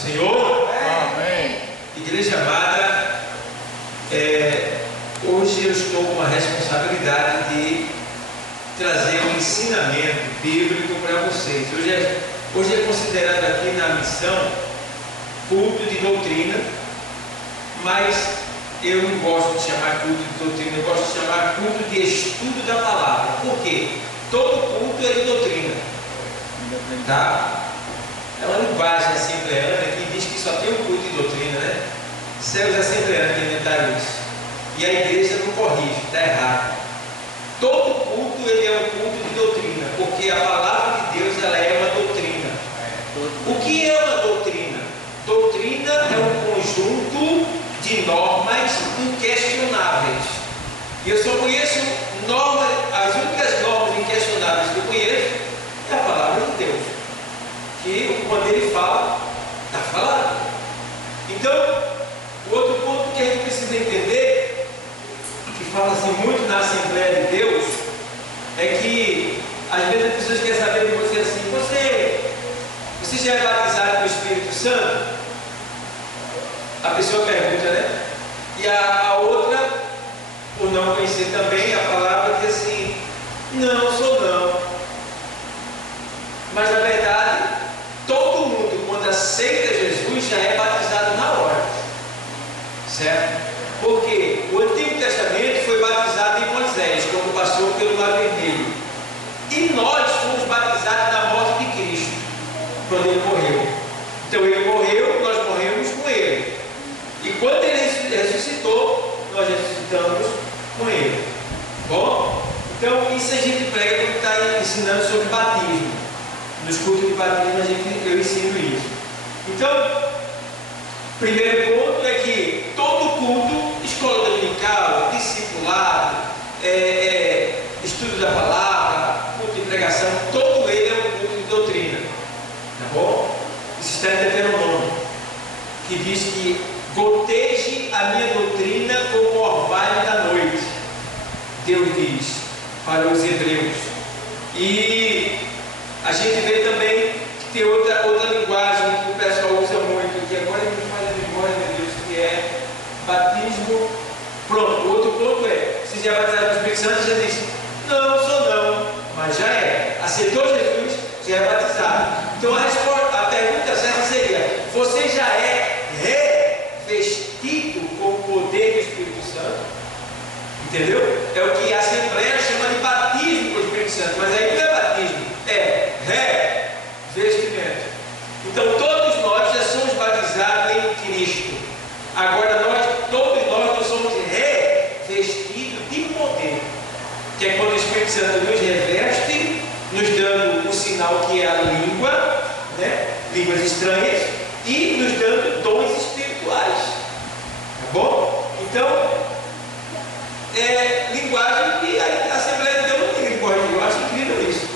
Senhor? Amém. Igreja amada, hoje eu estou com a responsabilidade de trazer um ensinamento bíblico para vocês. Hoje é considerado aqui na missão culto de doutrina, mas eu não gosto de chamar culto de doutrina, eu gosto de chamar culto de estudo da palavra. Por quê? Todo culto é de doutrina, tá? É uma linguagem assembleana que diz que só tem um culto de doutrina, né? Céus assembleanos que inventaram isso. E a igreja não corrige, está errado. Todo culto ele é um culto de doutrina, porque a palavra de Deus ela é uma doutrina. O que é uma doutrina? Doutrina é um conjunto de normas inquestionáveis. E eu só conheço normas, as únicas normas inquestionáveis que eu conheço é a palavra de Deus. Que quando ele fala, está falado. Então, o outro ponto que a gente precisa entender, que fala assim muito na Assembleia de Deus, é que às vezes as pessoas querem saber de você assim: você já é batizado com o Espírito Santo? A pessoa pergunta, né? E a outra, por não conhecer também a palavra, diz assim: não, sou não. Mas na verdade, todo mundo, quando aceita Jesus, já é batizado na hora, certo? Porque o Antigo Testamento foi batizado em Moisés, quando passou pelo Mar Vermelho, e nós fomos batizados na morte de Cristo, quando ele morreu. Então ele morreu, nós morremos com ele, e quando ele ressuscitou, nós ressuscitamos com ele. Bom, então isso a gente prega quando está ensinando sobre batismo. Nos cultos de batismo eu ensino isso. Então, primeiro ponto é que todo culto, escola dominical, discipulado, estudo da palavra, culto de pregação, todo ele é um culto de doutrina. Tá bom? Isso está em Deuteronômio, que diz que goteje a minha doutrina como o orvalho da noite. Deus diz para os hebreus. E a gente vê também que tem outra linguagem que o pessoal usa muito, que agora me faz a memória, meu Deus, que é batismo. Pronto, o outro ponto é: se já é batizado com o Espírito Santo, já diz, não, sou não, mas já é. Aceitou Jesus, já é batizado. Então a pergunta certa seria: você já é revestido com o poder do Espírito Santo? Entendeu? É o que a Assembleia chama de batismo com o Espírito Santo, mas aí não é batismo, é revestimento. Então todos nós já somos batizados em Cristo. Agora todos nós somos revestidos de poder, que é quando o Espírito Santo nos reveste, nos dando o sinal que é a língua, né? Línguas estranhas, e nos dando dons espirituais. Tá bom? Então linguagem que a Assembleia de Deus não tem que corrigir. Eu acho incrível isso,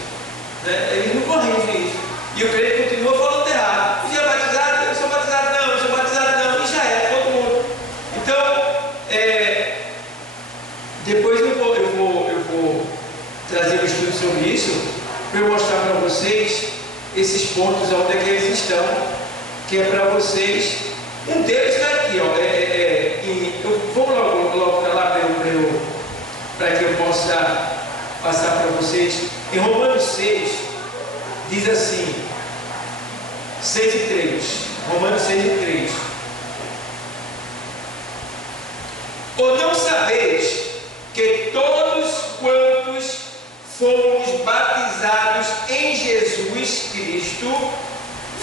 né? Eles não corrigem isso, e eu creio que continua falando errado. Você é batizado? Eu sou batizado? Não, eu sou batizado? Não, e já é, todo mundo. Então depois eu vou trazer um estudo sobre isso, para eu mostrar para vocês esses pontos onde é que eles estão, que é para vocês. Um deles está aqui, ó. Eu vou logo para lá para que eu possa passar para vocês. Em Romanos 6 diz assim, 6 e 3. Romanos 6 e 3. Ou não sabeis que todos quantos fomos batizados em Jesus Cristo,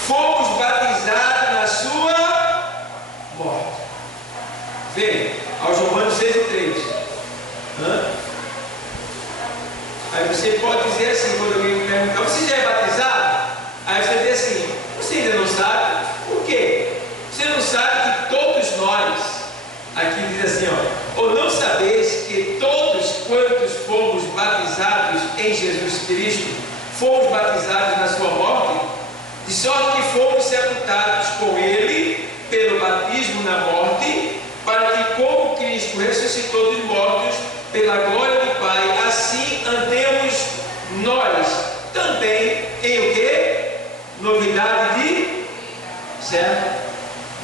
fomos batizados na sua morte? Vê, aos Romanos 6 e 3. Aí você pode dizer assim, quando alguém me perguntar: você já é batizado? Aí você diz assim: você ainda não sabe? Por quê? Você não sabe que todos nós, aqui diz assim, ó: ou não sabeis que todos quantos fomos batizados em Jesus Cristo, fomos batizados na sua morte? De sorte que fomos sepultados com ele pelo batismo na morte, para que, como Cristo ressuscitou dos mortos pela glória do Pai, assim andemos nós também em o quê? Novidade de... certo? certo?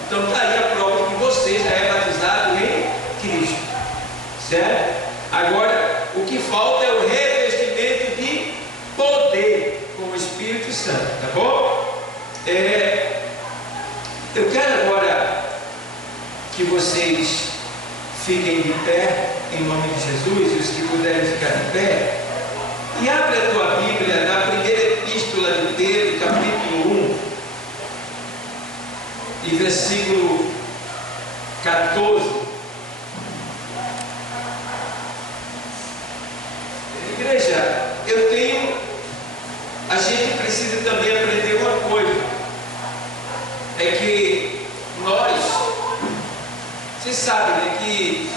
Então está aí a prova de que você já é batizado em Cristo, certo? Agora, o que falta é o revestimento de poder com o Espírito Santo, tá bom? Eu quero agora que vocês fiquem de pé, em nome de Jesus, e os que puderem ficar de pé, e abre a tua Bíblia na primeira epístola de Pedro, capítulo 1, e versículo 14. Igreja, a gente precisa também aprender uma coisa, é que vocês sabem, né, que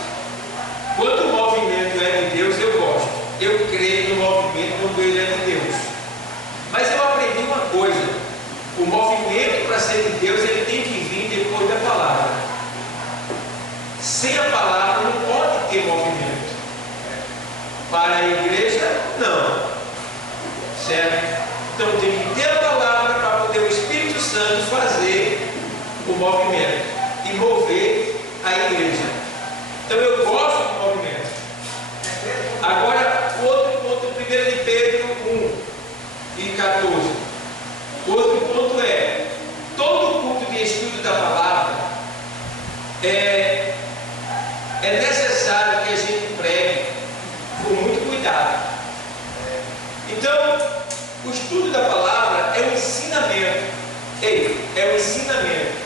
quando o movimento é de Deus, eu gosto, eu creio no movimento quando ele é de Deus, mas eu aprendi uma coisa: o movimento, para ser de Deus, ele tem que vir depois da palavra. Sem a palavra não pode ter movimento. Para a igreja, não. Certo? Então tem que ter a palavra para poder o Espírito Santo fazer o movimento e mover a igreja. Então eu gosto do movimento. Agora, o outro ponto, 1 de Pedro 1 e 14. O outro ponto é: todo culto de estudo da palavra é necessário que a gente pregue com muito cuidado. Então, o estudo da palavra é um ensinamento. É um ensinamento.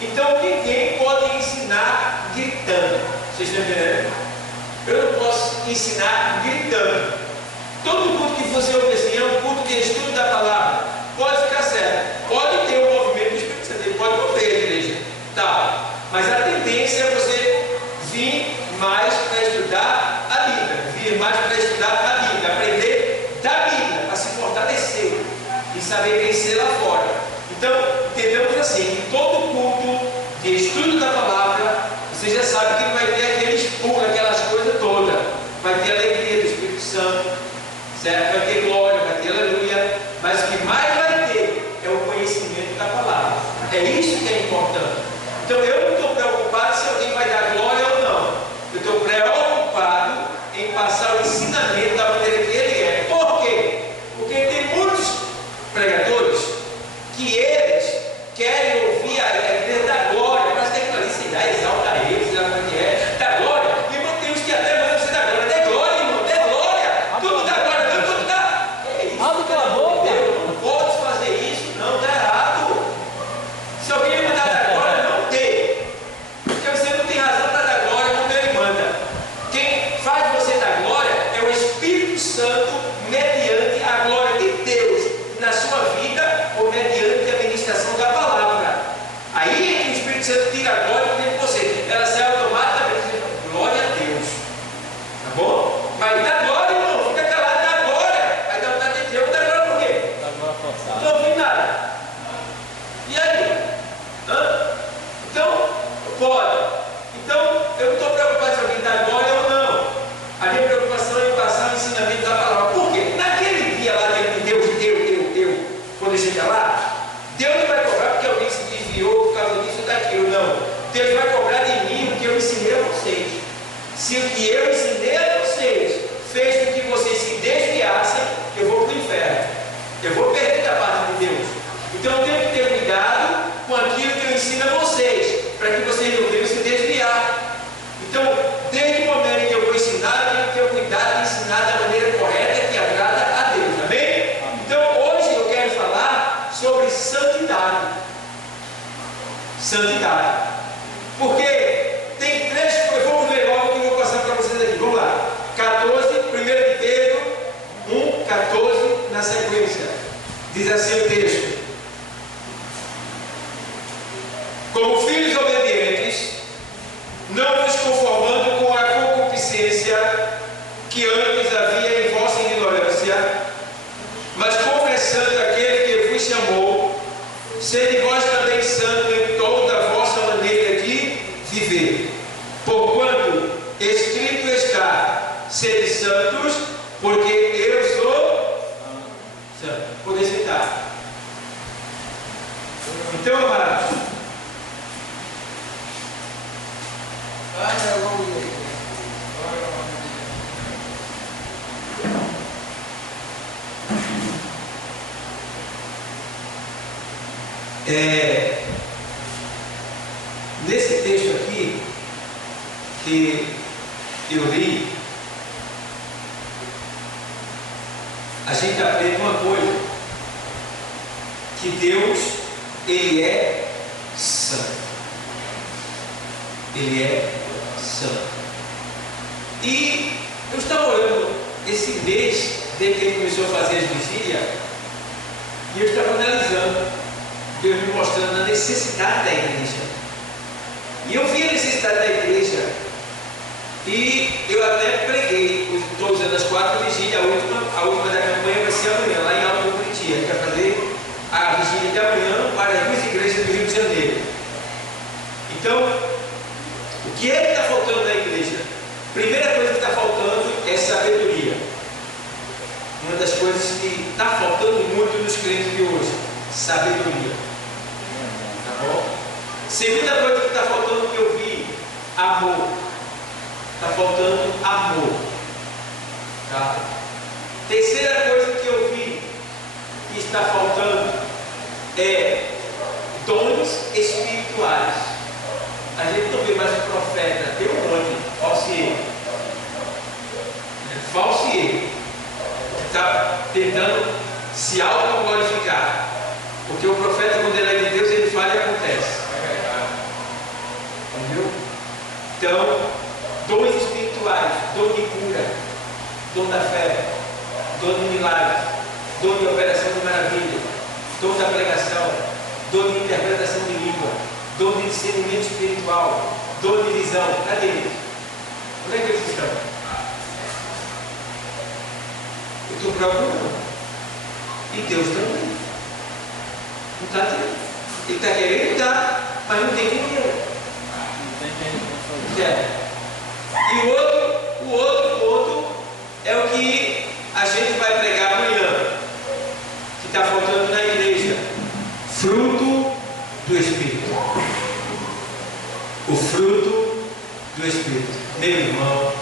Então, ninguém pode ensinar gritando. Vocês estão entendendo? Eu não posso ensinar gritando. Todo culto que você oferecer é um culto de estudo da palavra. Pode ficar certo. Pode ter um movimento do Espírito Santo. Ele pode mover a igreja. Tá. Mas a tendência é você vir mais para estudar a Bíblia. Vir mais para estudar a Bíblia. Aprender da Bíblia. Para se fortalecer. E saber vencer lá fora. Então, entendemos assim: que todo culto de estudo da palavra, você já sabe que vai ter aqueles pulos, aquelas coisas todas. Vai ter a alegria do Espírito Santo. Certo? Vai ter glória, vai ter aleluia. Mas o que mais vai ter é o conhecimento da palavra. É isso que é importante. Então eu não estou preocupado se alguém vai dar glória ou não. Eu estou preocupado em passar o ensinamento da maneira que ele é. Por quê? Porque tem muitos pregadores que eles querem ouvir a igreja da glória, mas tem que ali se dá, exalta eles, sei lá como é que é, da glória. E tem uns que até mandam você dar glória. Dê glória, irmão, dê glória. Tudo dá glória, tudo dá. É isso. Abre pela boca. Eu não posso fazer isso, não, está errado. Se alguém me mandar dar glória, não dê. Porque você não tem razão para dar glória quando ele manda. Quem faz você dar glória é o Espírito Santo, mediante a glória de Deus na sua vida, ou mediante a ministração da palavra. Aí é que o Espírito Santo tira a glória de você. Ela sai automaticamente. Glória a Deus. Tá bom? Mas dá glória, irmão. Fica calado, dá glória. Aí dá vontade de Deus, dá glória por quê? Tá agora forçado. Não ouvi nada. E aí? Então, pode. Então, eu não estou preocupado se alguém dá glória ou não. A minha preocupação é em passar o ensinamento da palavra. Por quê? Naquele dia lá dentro de Deus, quando chegar lá, Deus não vai cobrar porque alguém se desviou por causa disso ou daquilo, não. Deus vai cobrar de mim o que eu ensinei a vocês. Se o que eu ensinei a vocês fez com que vocês se desviassem, eu vou para o inferno. Eu vou perder da parte de Deus. Então eu tenho que ter cuidado com aquilo que eu ensino a vocês, para que vocês não venham se desviar. Então, desde o momento que eu vou ensinar, eu tenho que ter o cuidado de ensinar da maneira correta que agrada a Deus. Amém? Então, hoje eu quero falar sobre santidade. Santidade. Porque tem três coisas. Vamos ver logo que eu vou passar para vocês aqui. Vamos lá. 14, 1 de Pedro 1, 14, na sequência. Diz assim o texto: como filhos obedientes, não vos conformando com a concupiscência que antes havia em vossa ignorância, mas confessando aquele que vos chamou, sede vós também santos em toda a vossa maneira de viver. Porquanto escrito está: sede santos, porque eu sou santo. Poder citar. Então, amados, Nesse texto aqui que eu li, a gente aprende uma coisa, que Deus, Ele é santo. Ele é santo. E eu estava olhando esse mês, desde que Ele começou a fazer as vigílias, e eu estava analisando, Deus me mostrando a necessidade da igreja. E eu vi a necessidade da igreja, e eu até preguei, estou usando as 4 vigílias, a última da campanha vai ser amanhã, lá em Alto Curitiba. A gente vai fazer a vigília de amanhã para as 2 igrejas do Rio de Janeiro. Então, o que é que está faltando na igreja? Primeira coisa que está faltando é sabedoria. Uma das coisas que está faltando muito nos crentes de hoje, sabedoria. Tá bom? Segunda coisa que está faltando, que eu vi, amor. Está faltando amor. Tá? Terceira coisa que eu vi que está faltando é dons espirituais. A gente não vê mais o profeta, tem um monte, falsier, está tentando se autoglorificar, porque o profeta, quando ele é de Deus, ele fala e acontece. Entendeu? Então, dons espirituais, dom de cura, dom da fé, dom de milagres, dom de operação de maravilha, dom da pregação, dom de interpretação de língua, dom de discernimento espiritual, dom de visão. Cadê eles? Onde é que eles estão? Eu estou procurando. E Deus também. Não está tendo. Ele está querendo dar, mas não tem dinheiro. E o outro ponto é o que a gente vai pregar amanhã, que está faltando na igreja: fruto do Espírito. O fruto do Espírito. Meu irmão,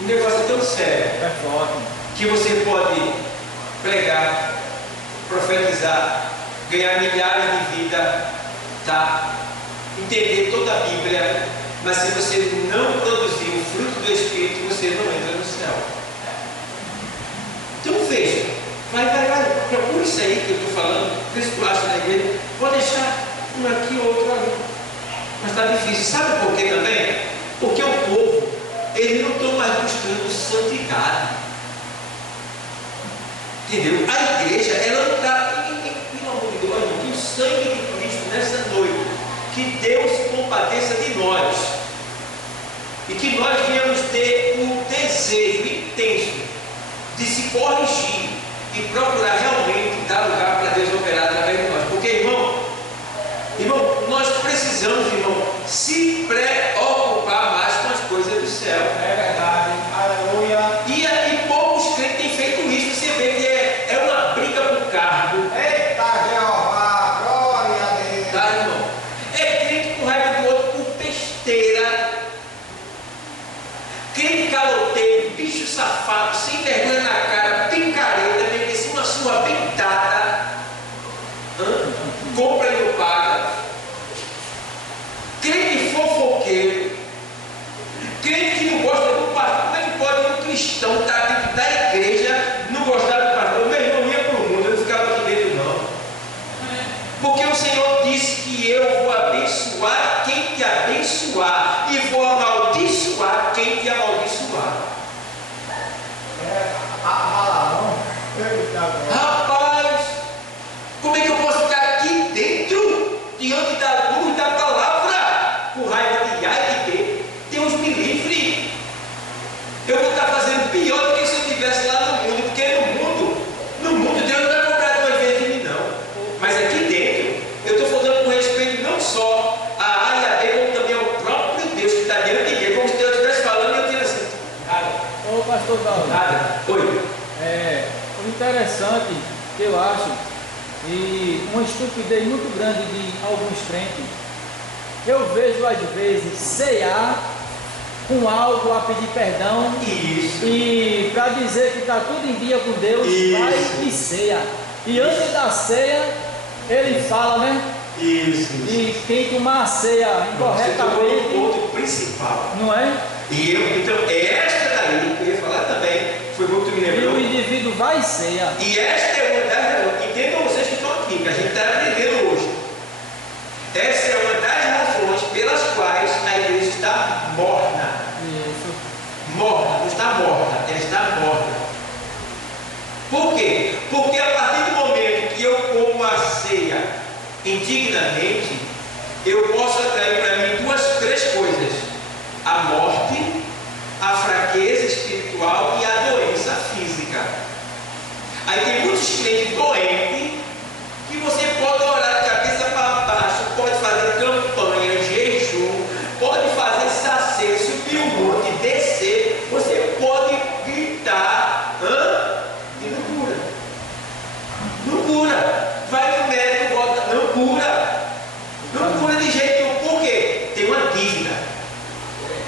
o negócio é tão sério que você pode pregar, profetizar, ganhar milhares de vidas, tá? Entender toda a Bíblia, mas se você não produzir o fruto do Espírito, você não entra no céu. Então veja, vai, procura isso aí que eu estou falando, vê se tu acha na igreja, pode deixar um aqui, outro ali, mas está difícil. Sabe por quê também? Porque o povo, eles não estão mais buscando santidade, entendeu? A igreja, ela não está, pelo amor de Deus, que o sangue de Cristo nessa noite, que Deus se compadeça de nós e que nós venhamos ter um desejo intenso de se corrigir e procurar realmente dar lugar para Deus operar através de nós. Porque, irmão, nós precisamos, irmão, se preocupar mais com as coisas do céu. É verdade. Aleluia. E poucos crentes têm feito isso. Você vê que é uma briga por cargo. Eita, Jeová, glória a Deus. Tá, irmão? É crente com raiva do outro por besteira. Crente caloteiro, bicho safado, sem vergonha na cara, picareta, merece uma sua pentada. Compra e não paga. Crente fofoqueiro. Crente que não gosta do pastor. Como é que pode um cristão estar dentro da igreja não gostar do pastor? Meu irmão ia para o mundo, eu não ficava aqui dentro não. Porque o Senhor disse que eu vou abençoar quem te abençoar e vou amaldiçoar quem te amaldiçoar. Rapaz, como é que eu posso ficar aqui dentro, diante da luz da palavra, por raiva de A e de B? Deus me livre. Eu vou estar fazendo pior do que se eu estivesse lá no mundo, porque no mundo Deus não vai cobrar 2 vezes de mim não. Mas aqui dentro, eu estou falando com respeito não só a A e a B, como também ao próprio Deus que está diante de mim, como se Deus estivesse falando e eu tivesse assim. Nada. Ô pastor Paulo. Nada. Oi. O interessante que eu acho, e uma estupidez muito grande de alguns crentes, eu vejo às vezes cear com algo a pedir perdão. Isso. E para dizer que está tudo em dia com Deus, Isso. vai e ceia. E antes da ceia, ele fala, né? Isso. E quem tomar a ceia Você tocou no incorretamente, ponto principal. não é? Então, esta daí, que eu ia falar também, foi bom que tu me E o lembrou. indivíduo vai ceia. E esta é uma das razões, entendam vocês que estão aqui, que a gente está aprendendo hoje. Essa é uma das razões pelas quais a igreja está morna. Isso. Morna, não está morta, ela está morna. Por quê? Porque a partir do momento que eu como a ceia indignamente, eu posso atrair para mim três coisas: a morte, a fraqueza espiritual e a doença física. Aí tem muitos crentes doentes que você pode orar de cabeça para baixo, pode fazer campanha, jejum, pode fazer sacê, subir o monte, descer, você pode gritar, e não cura. Não cura. Vai no médico, volta, não cura. Não cura de jeito nenhum. Por quê? Tem uma dívida.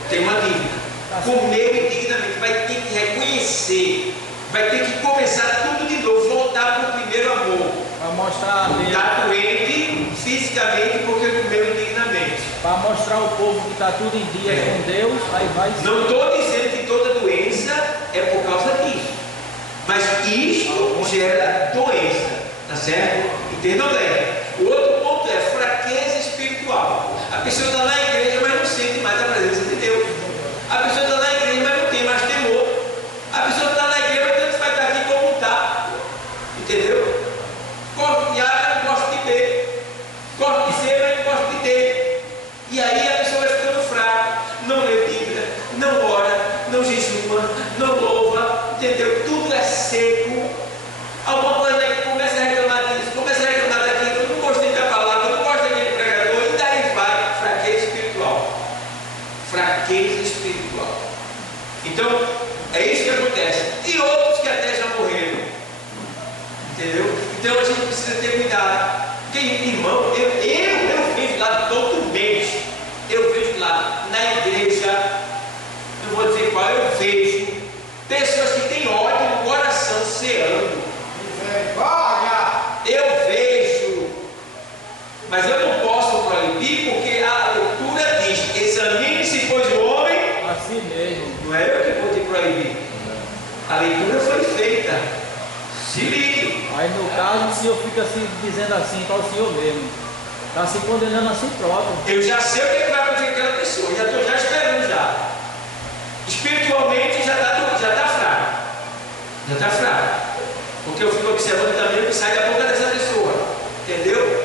Tem uma dívida. Comeu indignamente, vai ter que reconhecer, vai ter que começar tudo de novo, voltar para o primeiro amor. Para mostrar a Deus. Está doente fisicamente porque comeu indignamente. Para mostrar ao povo que está tudo em dia com Deus, aí vai ser. Não estou dizendo que toda doença é por causa disso, mas isto gera doença, tá certo? Entendam bem. O outro ponto é fraqueza espiritual. A pessoa está na igreja, mas não sente mais a presença de Deus. A pessoa está na igreja, mas não tem mais temor. A pessoa está na igreja, mas tanto faz estar aqui como está. Entendeu? Gosto de água, não gosto de beber. Gosto de ser, mas não gosto de ter. E aí a pessoa vai ficando fraca, não lê Bíblia, não ora, não jejuma, não louva, entendeu? Tudo é seco. Alguma coisa aí começa a reclamar disso, começa a reclamar daquilo, eu não gostei da palavra, eu não gosto daquele pregador, e daí vai, fraqueza espiritual. Fraqueza espiritual. Então, é isso que acontece. E outros que até já morreram. Entendeu? Então a gente precisa ter cuidado. Porque, irmão, eu vejo lá todo mês. Eu vejo lá na igreja, não vou dizer qual, eu vejo pessoas que têm ódio no coração ceando. Eu vejo, mas eu não posso proibir, porque a leitura diz: examine-se, pois o homem. Assim mesmo. Não é eu que vou te proibir. A leitura foi feita. Se ligue. Aí no caso, o senhor fica assim, dizendo assim para o senhor mesmo. Está se condenando a si próprio. Eu já sei o que vai acontecer com aquela pessoa. Já estou esperando já. Espiritualmente já está fraco. Já está fraco. Porque eu fico observando também o que sai da boca dessa pessoa. Entendeu?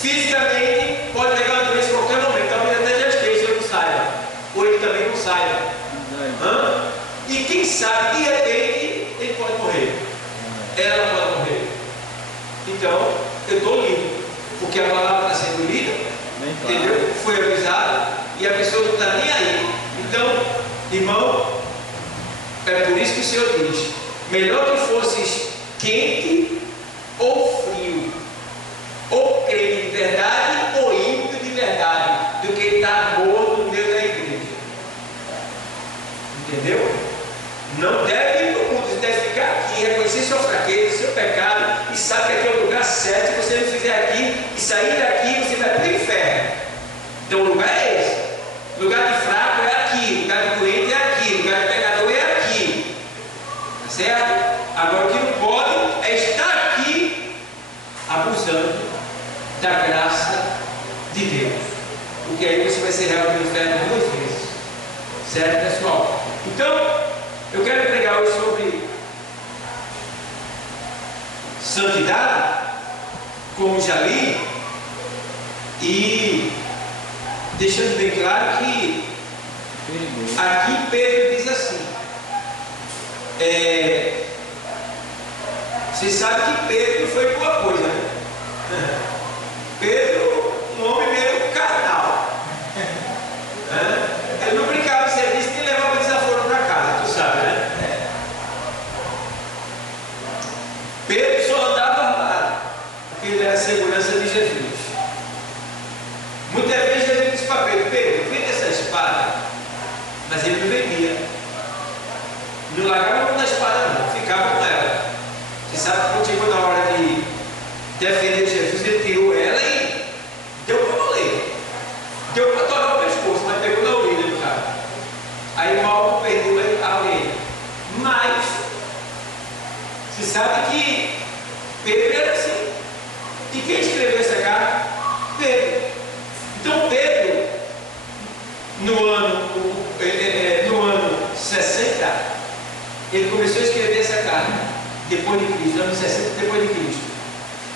Fisicamente pode pegar uma doença em qualquer momento. Talvez até já esteja, eu não saiba. Ou ele também não saiba. E quem sabe, de repente, ele pode morrer. Ela pode morrer. Então, eu estou livre. Porque a palavra está sendo lida. Entendeu? Foi avisada. E a pessoa não está nem aí. Então, irmão, é por isso que o Senhor diz: melhor que fosses quente ou frio, ou crente de verdade ou ímpio de verdade, do que estar morto no meio da igreja. Entendeu? Não deve ir para o mundo, você deve ficar aqui, reconhecer sua fraqueza, seu pecado, e sabe que aqui é o lugar certo. Se você não fizer aqui e sair daqui, você vai para o inferno. Então o lugar é esse. Lugar de fraco é aqui, lugar de doente é aqui, lugar de pecador é aqui. Tá certo? Agora o que não pode é estar aqui abusando da graça de Deus. Porque aí você vai ser réu do inferno 2 vezes. Certo, pessoal? Então, eu quero pregar hoje sobre santidade, como já li, e deixando bem claro que aqui Pedro diz assim: você sabe que Pedro foi boa coisa, né? Pedro, um homem meio carnal. Ele não brincava de serviço nem levava desaforo para casa, tu sabe, né? Pedro só andava armado, porque ele era a segurança de Jesus. Muitas vezes Jesus disse para Pedro: Pedro, vende essa espada. Mas ele não vendia. Não largava a mão da espada, não, ficava com ela. Você sabe que quando chegou na hora de anos 60 depois de Cristo.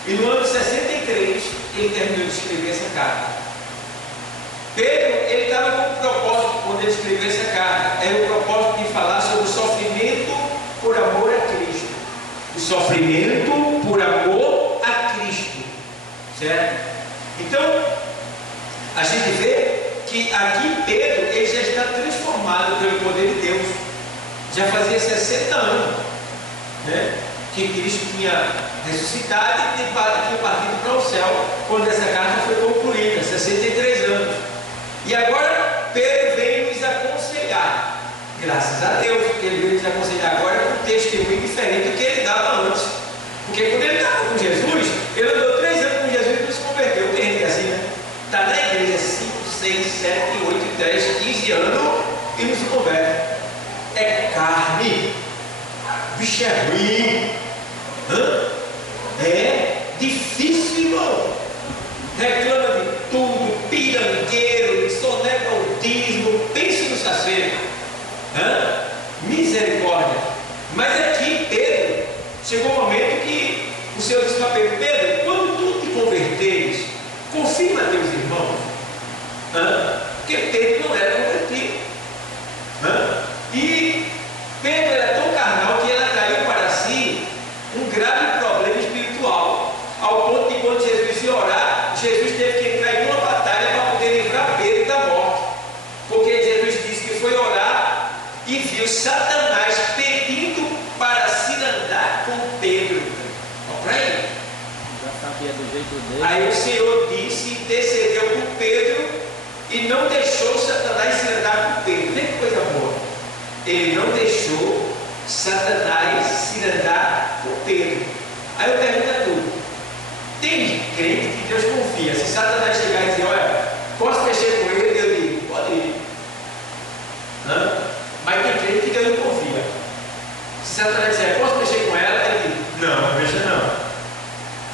E no ano 63 ele terminou de escrever essa carta. Pedro, ele estava com o propósito, quando ele escreveu essa carta, era o propósito de falar sobre o sofrimento por amor a Cristo. O sofrimento por amor a Cristo. Certo? Então, a gente vê que aqui Pedro, ele já está transformado pelo poder de Deus. Já fazia 60 anos, né, que Cristo tinha ressuscitado e tinha partido para o céu, quando essa carta foi concluída, 63 anos. E agora Pedro veio nos aconselhar, graças a Deus, que ele veio nos aconselhar agora com um testemunho diferente do que ele dava antes. Porque quando ele estava com Jesus, ele andou 3 anos com Jesus e não se converteu. Tem gente assim, né? Está na igreja 5, 6, 7, 8, 10, 15 anos e não se converte. É carne, bicho é ruim, é difícil, irmão. Reclama de tudo, pirangueiro, sonega o dízimo, pense no sacerdote, misericórdia. Mas aqui Pedro, chegou um momento que o Senhor disse para Pedro: Pedro, quando tu te converteres, confirma teus irmãos, porque Pedro não era convertido. E Pedro era tão carnal que ele atraiu para si um grave problema espiritual, ao ponto de quando Jesus ia orar, Jesus teve que entrar em uma batalha para poder livrar Pedro da morte, porque Jesus disse que foi orar e viu Satanás pedindo para se andar com Pedro. Olha para ele. Já sabia do jeito dele. Aí o Senhor disse, intercedeu por Pedro e não deixou Satanás se andar com Pedro. Vê que coisa boa. Ele não deixou Satanás se andar com Pedro. Aí eu pergunto a tu: tem crente que Deus confia? Se Satanás chegar e dizer: olha, posso mexer com ele? Eu digo: pode ir. Mas tem crente que Deus não confia. Se Satanás disser: posso mexer com ela? Ele diz: não mexa não.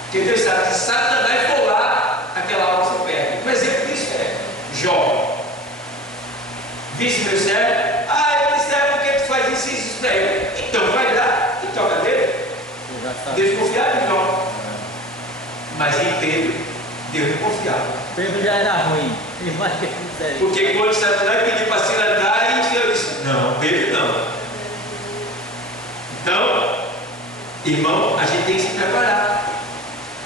Porque Deus sabe que se Satanás for lá, aquela alma se perde. Um exemplo disso é Jó. Viste meu servo? Ele disse: por que tu faz isso para ele? Então vai lá e toca dele. Deus confiava em Jó. Mas em Pedro, Deus não confiava. Pedro já era ruim. Porque quando Satanás pediu para se andar, Deus disse: não, Pedro não. Então, irmão, a gente tem que se preparar.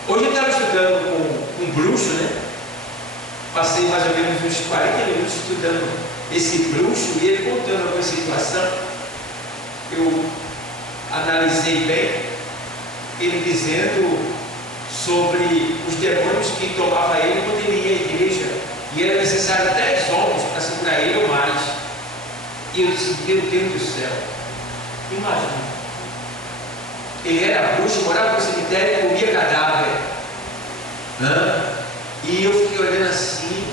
Hoje eu estava estudando com um bruxo, né? Passei mais ou menos uns 40 minutos estudando esse bruxo e ele contando alguma situação. Eu analisei bem, ele dizendo sobre os demônios que tomavam ele quando ele ia à igreja, e era necessário 10 homens para segurar ele ou mais. E eu disse: meu Deus do céu, imagina, ele era bruxo, morava no cemitério e comia cadáver, e eu fiquei olhando assim,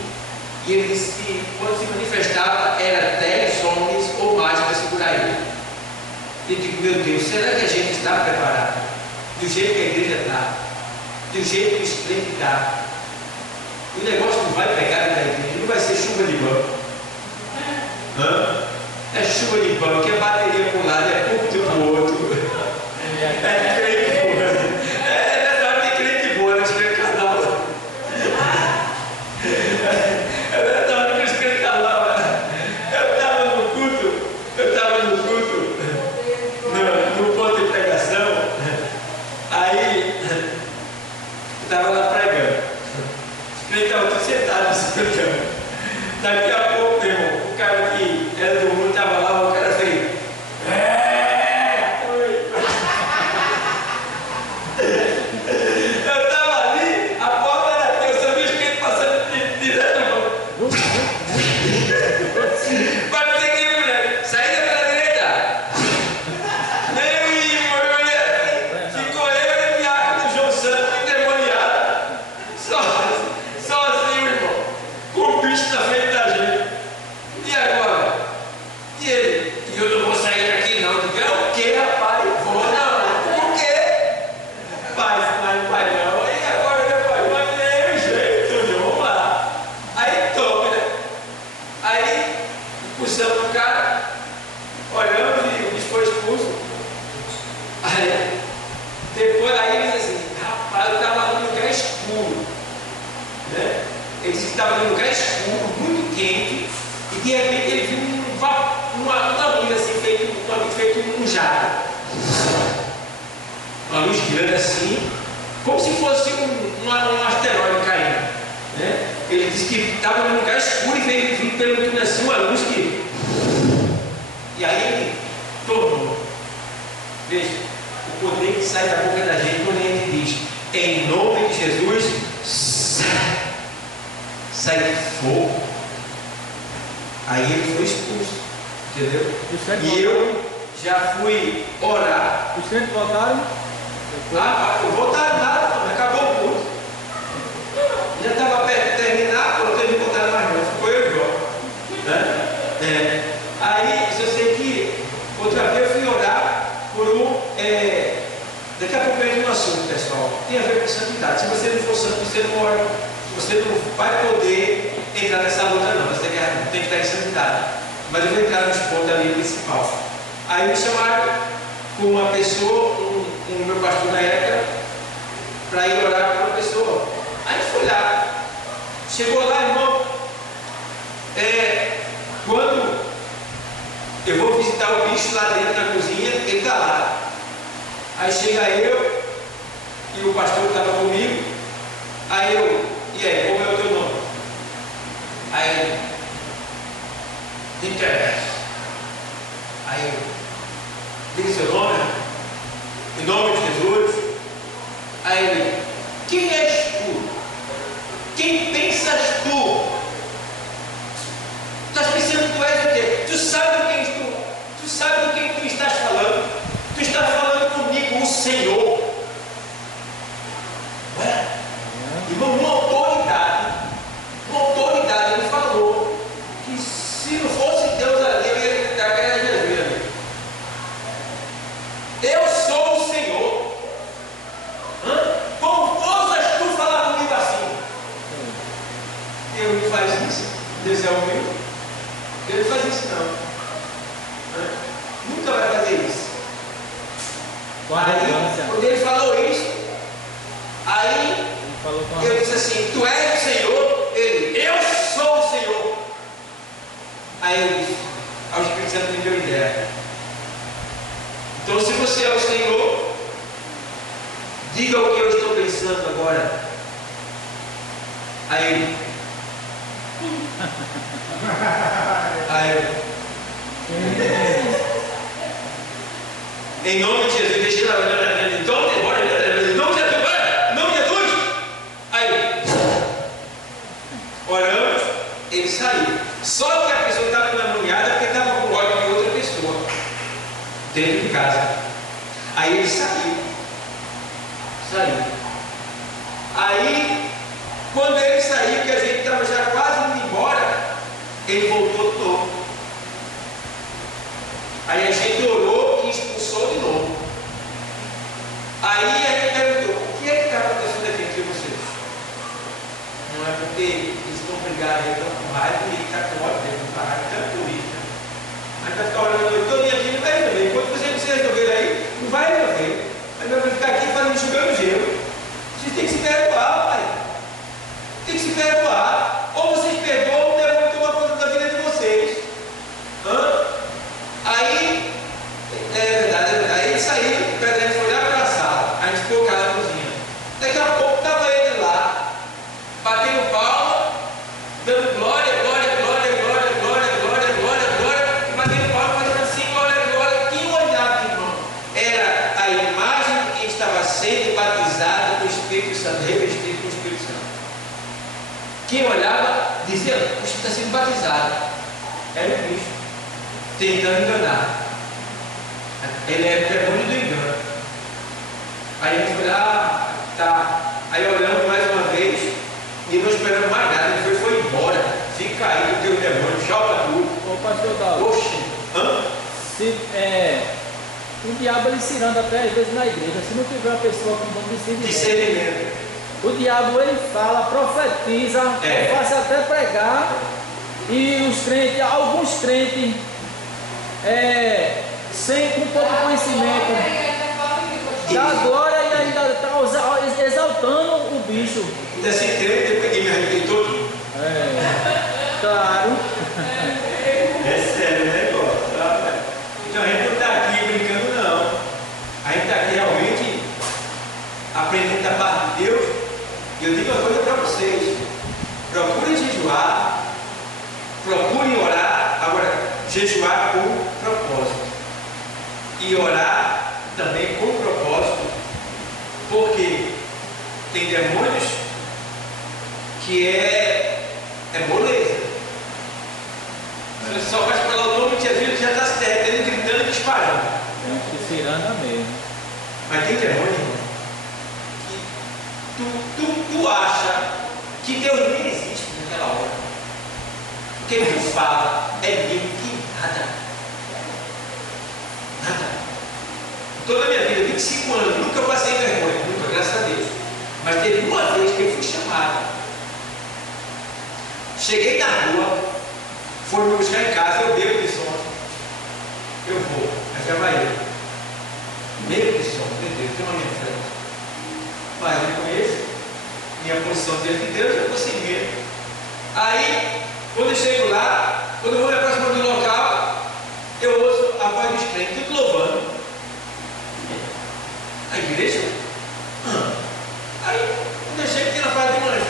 e ele disse que quando se manifestava era 10 homens ou mais para segurar ele. E eu digo: meu Deus, será que a gente está preparado? Do jeito que a igreja está, do jeito que o esplende está, o negócio não vai pegar da igreja, não vai ser chuva de banco. É chuva de banco, é bateria para um lado, é púlpito para o outro. É crente boa. É nessa hora que crente boa, nós crente casal. É nessa hora que os crentes casal. Eu estava no culto, no ponto de pregação. Aí estava lá pregando. Os crentes estavam todos sentados escutando. Daqui a pouco, meu irmão, o cara que era do mundo estava lá, o cara fez: eu estava ali, a porta era aqui, eu só vi os crentes passando direto no banco. Pode ser que mulher, saída pela direita. Meu irmão, eu olhei assim, ficou eu e a arca do João Santos endemoniada. Sozinho, irmão, com o bicho na frente da gente. Ele disse que estava num lugar escuro, muito quente, e de repente ele viu uma luz assim, feito um jato. Uma luz grande assim, como se fosse um asteroide caindo. Né? Ele disse que estava num lugar escuro e veio pelo túnel assim uma luz que. E aí ele tornou. Veja, o poder que sai da boca da gente quando a gente diz, em nome de Jesus, sai fogo. Aí ele foi expulso, entendeu? E eu já fui orar. Os crentes voltaram? Voltaram nada, não, acabou o culto. Já estava perto de terminar, quando eles voltaram mais não, ficou eu igual. Né? Aí eu sei que outra vez eu fui orar por daqui a pouco eu entro no assunto, pessoal. Tem a ver com santidade. Se você não for santo, você não ora. Você não vai poder entrar nessa luta não. Você tem que estar em santidade. Mas eu vou entrar nos pontos ali principal. Aí me chamaram com uma pessoa, um meu pastor na época, para ir orar com uma pessoa. Aí foi lá. Chegou lá, irmão. Quando eu vou visitar o bicho lá dentro na cozinha, ele está lá. Aí chega eu e o pastor estava comigo. Aí e aí, como é o teu nome? Aí ele, interessa. Aí eu, diga seu nome, em nome de Jesus. Aí ele, quem és tu? Quem pensas tu? Estás pensando que tu és o quê? Tu sabes de quem tu estás falando? Tu estás falando comigo, o Senhor. Ué? Irmão, uma autoridade, ele falou que se não fosse Deus ali, eu ia gritar que era Jesus. Eu sou o Senhor. Como ousas tu falar comigo assim? Deus não faz isso. Deus é humilde. Deus não faz isso não. Nunca vai fazer isso. Aí, quando ele falou isso, aí eu disse assim, tu és o Senhor? Ele, eu sou o Senhor. Aí eu disse, ao Espírito Santo me deu ideia. Então se você é o Senhor, diga o que eu estou pensando agora. Aí ele, em nome de Jesus, deixa eu em nome de Jesus. Aí, oramos, ele saiu. Só que a pessoa estava endemoniada porque estava com ódio de outra pessoa dentro de casa. Aí ele saiu. Aí, quando ele saiu, que a gente estava já quase indo embora, ele voltou todo. Aí a gente orou e expulsou de novo. Aí a gente perguntou, o que é que está acontecendo aqui entre vocês? Não é porque eles estão brigando, eles estão com raiva e ele está com ódio dele, não está raiva, está por isso. Aí vai ficar orando a noite toda aqui, não vai resolver. Enquanto vocês não se resolver aí, não vai resolver. Aí vai ficar aqui fazendo enxugando gelo. Vocês têm que se perdoar, pai. Tem que se perdoar. Ou vocês perdoam, ou devem tomar conta da vida de vocês. Aí, é verdade. Aí ele saiu, o Pedro foi lá para a sala. A gente ficou cá na cozinha. Daqui a pouco estava ele lá, batendo palma, dando glória, e batendo palma, fazendo assim, glória. Quem olhava, irmão, era a imagem de quem estava sendo batizado com o Espírito Santo, revestido com o Espírito Santo. Quem olhava, dizia, o Espírito está sendo batizado. Era o bicho, tentando enganar. Ele é o demônio do engano. Aí a gente foi lá, tá. Aí olhamos mais uma vez e não esperamos mais nada. Ele foi embora. Fica aí o teu demônio, tchau para tudo. Ô pastor Dalton. Oxi. O diabo ele se anda até às vezes na igreja. Se não tiver uma pessoa com dom de discernimento, o diabo ele fala, profetiza, faz até pregar. E os crentes, alguns crentes, com pouco conhecimento, dá glória e ainda está exaltando o bicho. Desse crente, depois que me arrependi todo. jejuar com propósito e orar também com propósito, porque tem demônios que é moleza. Você só vai falar o nome de Jesus, já está se derretendo, gritando e disparando. É que ciranda mesmo. Mas tem demônio, irmão, que tu acha que Deus nem existe naquela hora. Porque tu fala, é mesmo que nada. Nada. Toda a minha vida, 25 anos, nunca passei vergonha, nunca, graças a Deus. Mas teve uma vez que eu fui chamado. Cheguei na rua, foram me buscar em casa, eu bebo de som. Eu vou, mas já vai eu. Bebo de som, meu Deus, tem uma minha frente. Mas eu conheço, minha posição diante de Deus, eu estou sem medo. Aí, quando eu chego lá, quando eu vou me aproximar do local, eu ouço a voz dos crentes, tudo louvando. A igreja? Aí, quando eu chego aqui na parte de manhã,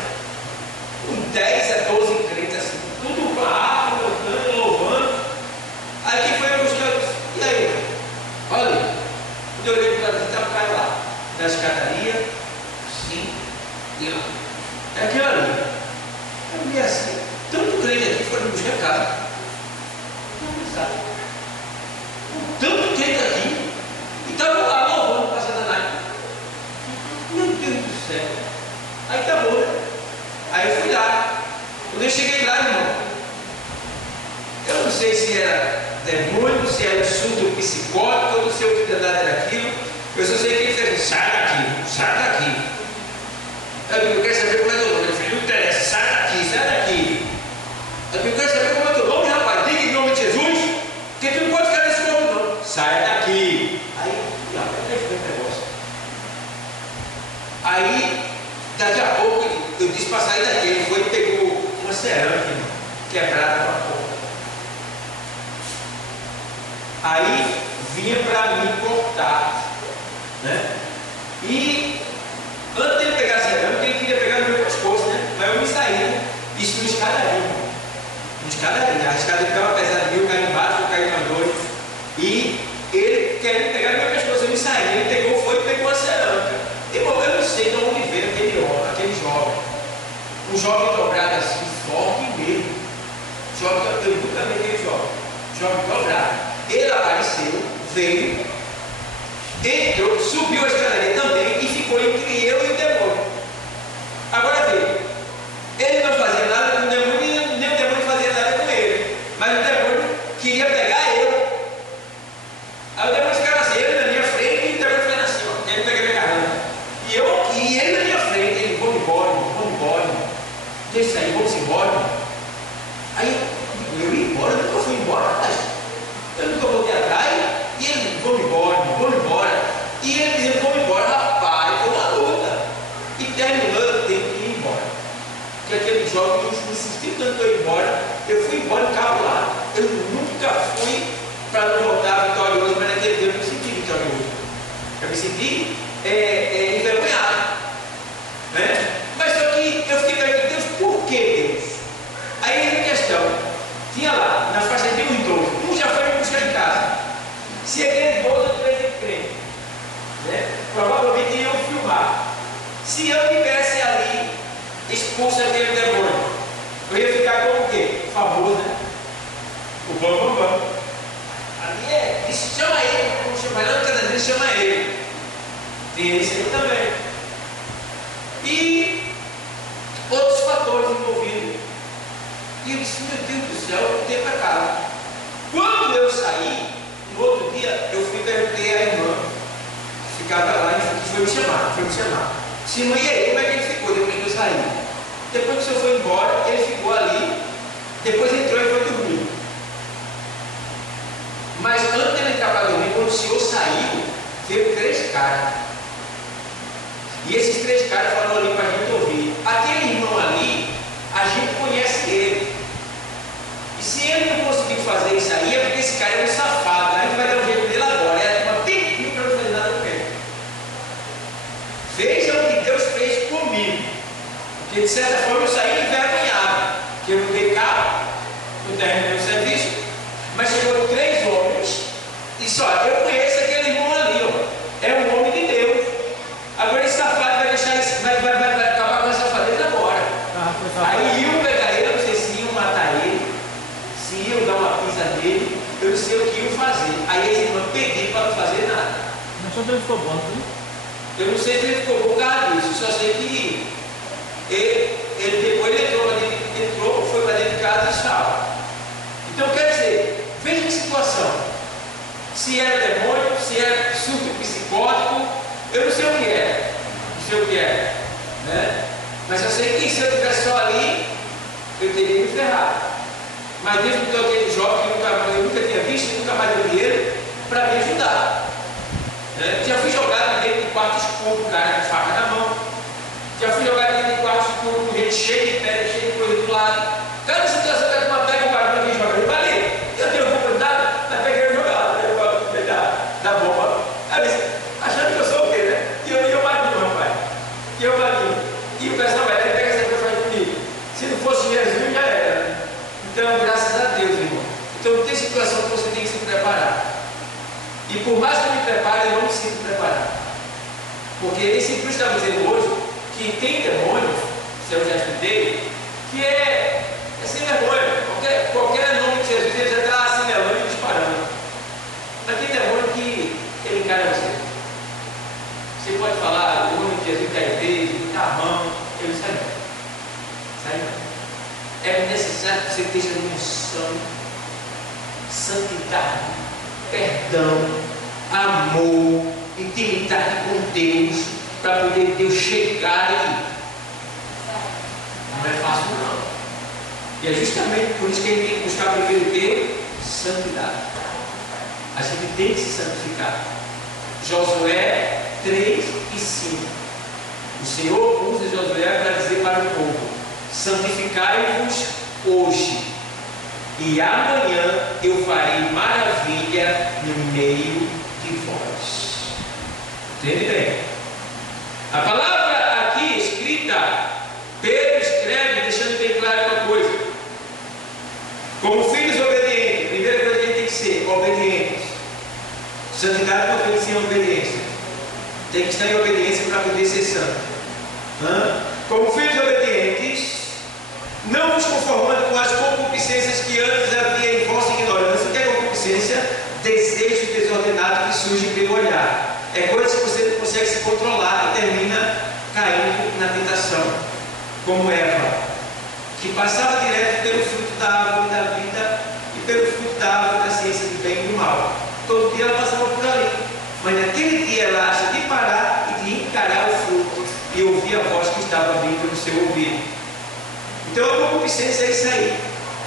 com 10 a 12 crentes, assim, tudo com a harpa, cantando, louvando. Aí quem foi me buscar, eu disse, e aí? Olha ali. Quando eu olhei para o cara, estava o cara lá, da escadaria, sim, e lá. É aquilo ali. Eu vi assim, tanto crente aqui foi me buscar em casa. Não sabe. Tanto crente aqui, e estava lá louvando para Satanás. Meu Deus do céu. Aí acabou, né? Aí eu fui lá. Quando eu cheguei lá, irmão, eu não sei se era demônio, se era surdo psicótico, eu não sei o que verdade era aquilo. Eu só sei que ele fez, sai daqui, sai daqui. Eu quero saber como é teu nome. Ele falou, não interessa, sai daqui. Eu quero saber como é teu nome, rapaz. Diga em nome de Jesus, porque tu não pode ficar nesse corpo, não. Sai daqui. Aí, foi o negócio. Aí, daqui a pouco, eu disse para sair daqui. Ele foi e pegou uma cerâmica quebrada com a porta. Aí, vinha para me cortar, né? E antes dele pegar a cerâmica, ele queria pegar no meu pescoço, né? Mas eu me saí, né? Isso no escadaria. No escadaria. A escada ficava pesada, eu caí embaixo, eu caí na noite. E ele querendo pegar no meu pescoço, eu me saí. Ele pegou, foi e pegou a cerâmica. Irmão, eu não sei de onde veio aquele jovem. Um jovem dobrado assim, forte mesmo. Eu nunca vi aquele jovem. Jovem dobrado. Ele apareceu, veio, entrou, subiu a escadaria também e ficou entre eu e o demônio. Agora veja, ele não fazia nada com o demônio, nem o demônio fazia nada com ele. Mas o demônio queria pegar eu. Aí o demônio ficava assim, ele na minha frente e o demônio ficava assim, ó, ele pegava minha caramba. E ele na minha frente, ele, vamos embora, deixa aí, vamos embora. Aí eu ia embora, eu nunca fui embora, mas eu nunca voltei atrás. E ele, vamos embora. E ele dizendo, vamos embora, rapaz, foi uma luta. E terminou, eu tenho que ir embora. Porque aquele jovem que insistiu tanto eu ir embora, eu fui embora e ficava lá. Eu nunca fui para não voltar vitorioso, mas naquele dia eu não me senti vitorioso. Eu me senti envergonhado. Né? Mas só que eu fiquei perguntando, Deus, por que Deus? Aí a questão, tinha lá, nas faixas de uns dois, um já foi me buscar em casa. Se aquele dois ou três crentes, né? Provavelmente iam filmar. Se eu tivesse ali expulso aquele demônio, eu ia ficar como o quê? Famoso, né? O bam. Ali isso chama ele, vamos chamar ele, cada vez chama ele. Tem esse aí também. E outros fatores envolvidos. E eu disse, meu Deus do céu, eu tenho pecado. Quando eu saí, no outro dia, eu fui perguntei à irmã, que ficava lá, e foi me chamar. Disse, irmã, e aí, como é que ele ficou depois que eu saí? Depois que o senhor foi embora, ele ficou ali, depois entrou e foi dormir. Mas antes dele entrar para dormir, quando o senhor saiu, veio 3 caras. E esses 3 caras falaram ali para a gente ouvir. Aquele irmão ali, a gente conhece ele. E se ele não conseguiu fazer isso aí, é porque esse cara é um safado. A gente vai dar um jeito dele agora. É uma pediu para não fazer nada com ele. Veja o que Deus fez comigo. Porque de certa forma eu saí envergonhado. Porque eu não dei carro, não terminei o serviço. Mas contra ele ficou bom, viu? Eu não sei se ele ficou bom por causa disso, só sei que depois ele foi para dentro de casa e estava. Então quer dizer, veja que situação. Se era demônio, se era surto psicótico, eu não sei o que é. Não sei o que é. Né? Mas eu sei que se eu estivesse só ali, eu teria me ferrado. Mas Deus me deu aquele jovem que eu nunca tinha visto, nunca mais deu dinheiro, para me ajudar. Né? Já fui jogado dentro de quarto escuro, cara, com faca na mão. Já fui jogado dentro de quarto escuro, com gente cheia de pedra, cheia de coisa do lado. Cada situação está com uma pega, o cara não joga. Eu falei, eu tenho oportunidade, mas peguei o jogador, da bomba. Achando que eu sou o quê, né? E eu batinho, rapaz. E eu batinho. E o pessoal vai, pega essa coisa e faz comigo. Se não fosse Jesus, já era. Então, graças a Deus, irmão. Então, tem situação que você tem que se preparar. E por mais que eu me prepare, eu não me sinto preparado. Porque esse Cristo está dizendo hoje que tem demônios, se eu já estudei, que é sem vergonha. Qualquer nome de Jesus, ele já está assinalando e disparando. Mas tem demônio que ele encara você. Você pode falar, o nome de Jesus está em vez, está a mão, ele sai não. Sai não. É necessário que você esteja em unção, santidade, perdão, amor, intimidade com Deus, para poder Deus chegar e não é fácil não. E é justamente por isso que a gente tem que buscar primeiro o quê? Santidade. A gente tem que se santificar. Josué 3 e 5. O Senhor usa Josué para dizer para o povo: santificai-vos hoje, e amanhã eu farei maravilha no meio de vós. Entende bem? A palavra aqui escrita, Pedro escreve deixando bem claro uma coisa: como filhos obedientes, a primeira coisa que a gente tem que ser obedientes. Santidade não tem que ser em obediência, tem que estar em obediência para poder ser santo. Como filhos obedientes, não vos conformando com as concupiscências que antes havia em vossa ignorância. O que é concupiscência? Desejo desordenado que surge pelo olhar. É coisa que você não consegue se controlar e termina caindo na tentação, como Eva, que passava direto pelo fruto da árvore da vida e pelo fruto da árvore da ciência do bem e do mal. Todo dia ela passava por ali, mas naquele dia ela acha de parar e de encarar o fruto e ouvir a voz que estava vindo no seu ouvido. Então a concupiscência é isso aí.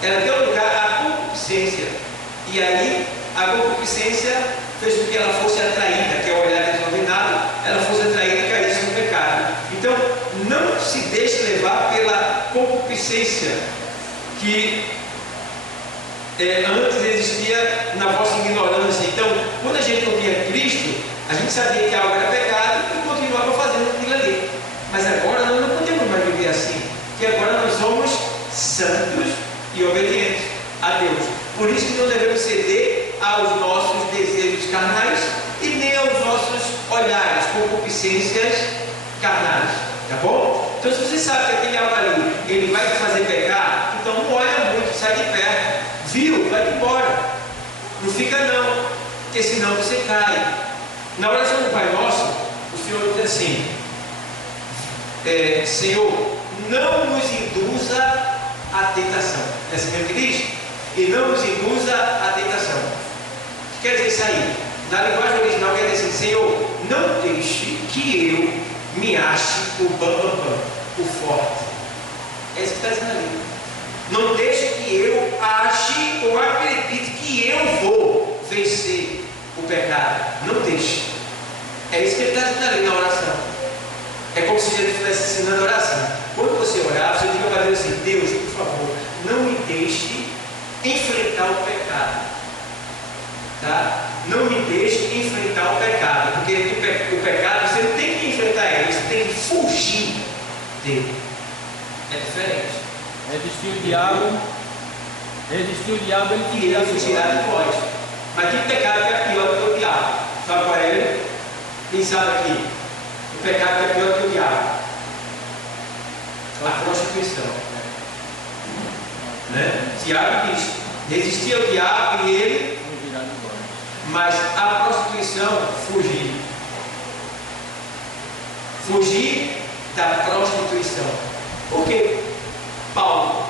Ela deu lugar à concupiscência, e aí a concupiscência fez com que ela fosse atraída, que é o olhar desordenado, ela fosse atraída e caísse no pecado. Então não se deixe levar pela concupiscência que antes existia na vossa ignorância. Então, quando a gente ouvia Cristo, a gente sabia que algo era pecado e continuava fazendo aquilo ali. Mas agora nós não podemos mais viver assim, porque agora nós somos santos e obedientes a Deus. Por isso que não devemos ceder aos nossos desejos carnais e nem aos nossos olhares, concupiscências carnais. Tá bom? Então, se você sabe que aquele algo ali ele vai te fazer pecar, então não olha muito, sai de perto. Viu? Vai embora. Não fica não, porque senão você cai. Na oração do Pai Nosso, o Senhor diz assim: Senhor, não nos induza à tentação. É assim mesmo que diz? E não nos induza à tentação. O que quer dizer isso aí? Na linguagem original quer dizer assim: Senhor, não deixe que eu me ache o bam, o forte. É isso que está dizendo ali. Não deixe que eu ache ou acredite que eu vou vencer o pecado. Não deixe. É isso que ele está dizendo ali na oração. É como se Jesus estivesse ensinando a oração. Quando você orar, você tem que fazer assim: Deus, por favor, não me deixe enfrentar o pecado. Tá? Não me deixe enfrentar o pecado. Porque o pecado você não tem que enfrentar ele, você tem que fugir dele. É diferente. Resistir o diabo, ele fugirá de vós. Mas que pecado que é pior do que o diabo? Sabe qual é ele? Quem sabe aqui? O pecado que é pior do que o diabo? A prostituição. Né? Tiago diz: resistir ao diabo e ele, mas a prostituição fugir. Fugir da prostituição. Por que Paulo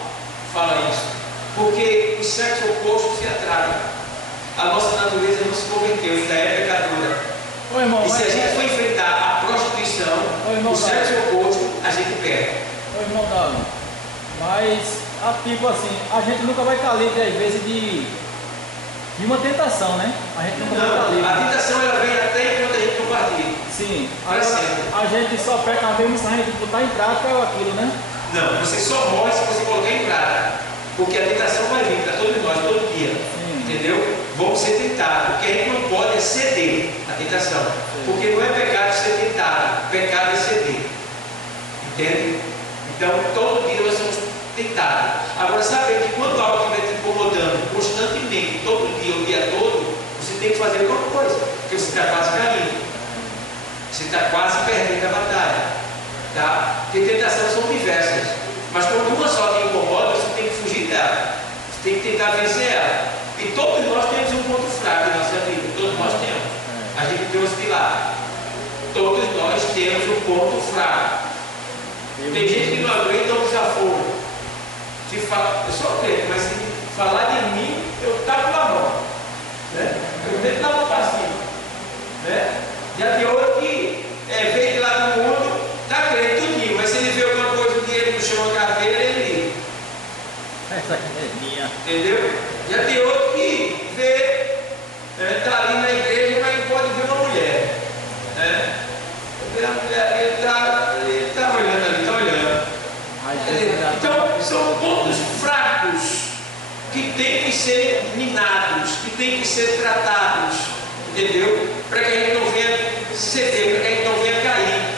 fala isso? Porque o sexo oposto se atrai. A nossa natureza não se converteu, ainda é pecadora. Ô, irmão, e se a gente for enfrentar a prostituição, o sexo oposto, a gente perde. Ô, irmão Davi, mas tipo assim, a gente nunca vai estar livre às vezes de uma tentação, né? A gente nunca vai estar livre. A tentação ela vem até enquanto a gente não partilha. Sim, a gente só peca mesmo se a gente botar em prática aquilo, né? Não, você só morre se você colocar em prática. Porque a tentação vai vir para todos nós, todo dia. Sim. Entendeu? Vamos ser tentados. O que a gente não pode é ceder à tentação. Sim. Porque não é pecado ser tentado, pecado é ceder. Entende? Então, todo dia nós somos tentados. Agora, sabe que quando algo estiver te incomodando constantemente, todo dia, o dia todo, você tem que fazer alguma coisa. Porque você está quase caindo. Você está quase perdendo a batalha. Tá? Porque tentações são diversas. Mas quando uma só te incomoda, você tem que fugir dela. Você tem que tentar vencer ela. E todos nós temos um ponto fraco em nossa vida. Todos nós temos. A gente tem os pilares. Todos nós temos um ponto fraco. Tem gente que não aguenta um desaforo. Eu sou crente, mas se falar de mim, eu tapo na mão. Né? Eu tento dar uma passinha. Né? Já tem outro que veio de lá do mundo, está crente tudinho, mas se ele vê alguma coisa, o dinheiro no chão, a carteira, ele liga. Essa aqui é minha. Entendeu? Já tem outro que vê, está ali na igreja, mas pode ver uma mulher. Né? Ele está olhando ali, está olhando. Então, são pontos fracos que têm que ser minados, que têm que ser tratados, entendeu? Para que a gente não venha ceder, para que a gente não venha cair.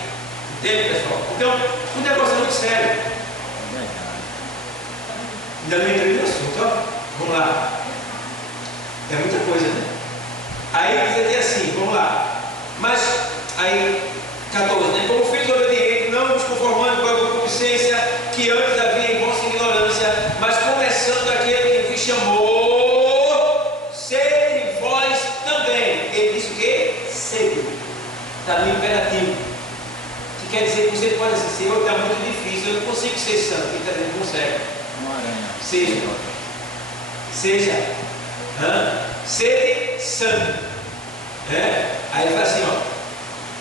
Entende, pessoal? Então, o negócio é muito sério. Ainda não entrei no assunto, ó. Vamos lá. É muita coisa, né? Aí diz aqui assim, vamos lá. Mas, aí, 14, né? Como filhos obedientes, não nos conformando com a concupiscência que antes havia em vossa ignorância, mas começando aquele que vos chamou, sede vós também. Ele diz o quê? Sede. Está no imperativo. Que quer dizer que você pode dizer, Senhor, está muito difícil, eu não consigo ser santo. Ele está dizendo, consegue. Uma aranha. Seja. Sede santo. Aí ele fala assim, ó.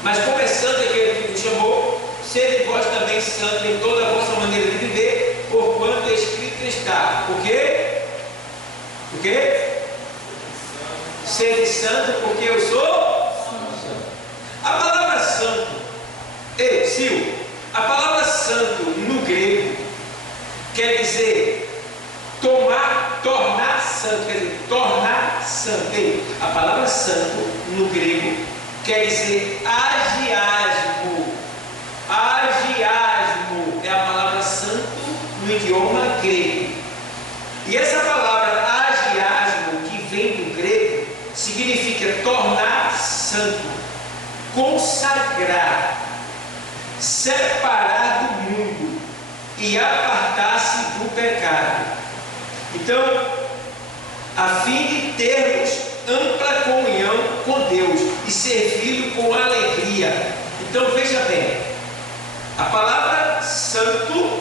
Mas começando aquele que nos chamou, sede vós também santo em toda a vossa maneira de viver, porquanto escrito está. O quê? O quê? Sede santo, porque eu sou santo. A palavra santo, Sil, a palavra santo no grego quer dizer tornar santo, quer dizer, tornar santo. A palavra santo no grego quer dizer agiasmo. Agiasmo é a palavra santo no idioma grego. E essa palavra agiasmo, que vem do grego, significa tornar santo, consagrar, separar do mundo e apartar-se do pecado. Então, a fim de termos ampla comunhão com Deus e servi-lo com alegria. Então veja bem, a palavra santo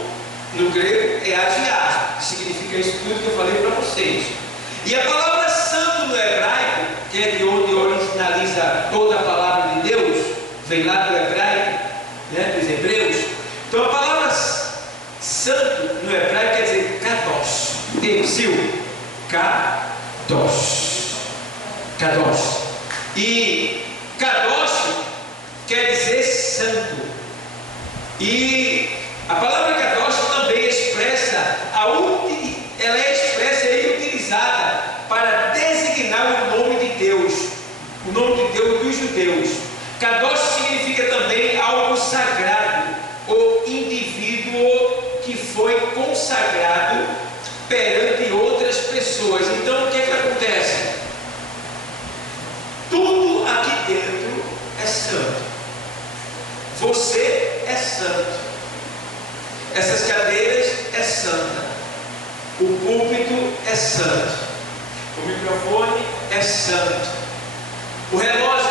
no grego é agiasmo, que significa isso tudo que eu falei para vocês. E a palavra santo no hebraico, que é de onde originaliza toda a palavra de Deus, vem lá do hebraico, né, dos hebreus. Então a palavra santo no hebraico quer dizer kadosh. Kadosh. Kadosh. E Kadosh quer dizer santo. E a palavra Kadosh também expressa ela é expressa e utilizada para designar o nome de Deus, o nome de Deus dos judeus. Kadosh significa também algo sagrado, ou indivíduo que foi consagrado perante outras pessoas. Então o que é que acontece? Tudo aqui dentro é santo. Você é santo. Essas cadeiras é santa. O púlpito é santo. O microfone é santo. O relógio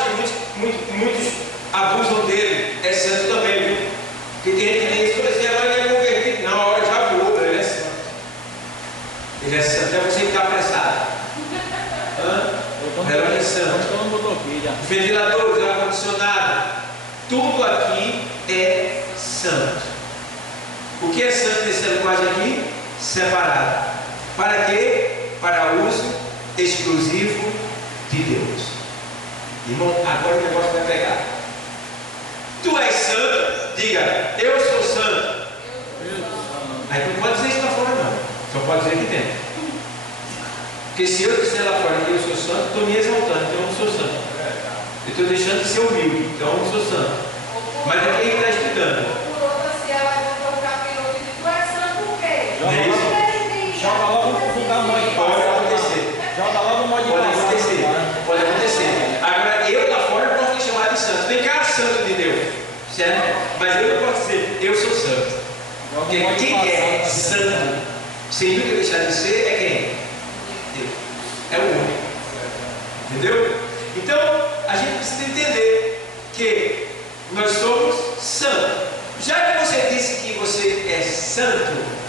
que muitos abusam dele é santo também, viu? Porque tem gente que diz que você agora ele é convertido. Não, a hora já muda, ele é santo. Ele é santo, é você que está apressado. O relógio é santo. Ventilador, ar-condicionado, tudo aqui é santo. O que é santo nessa linguagem aqui? Separado. Para quê? Para uso exclusivo de Deus. Irmão, agora o negócio vai pegar. Tu és santo, diga, eu sou santo. Aí tu não pode dizer isso lá fora não, só pode dizer aqui dentro. Porque se eu disser lá fora que eu sou santo, estou me exaltando, então eu não sou santo. Eu estou deixando de ser humilde, então eu não sou santo. Mas aqui ele está explicando. Joga logo um tamanho. Pode acontecer. Joga logo um modo de Pode acontecer. Agora eu lá fora posso te chamar de santo. Vem cá, santo de Deus. Certo? Mas eu não posso dizer, eu sou santo. Porque quem é santo, sem nunca deixar de ser, é quem? Deus. É o único. Entendeu? Então, a gente precisa entender que nós somos santos. Já que você disse que você é santo,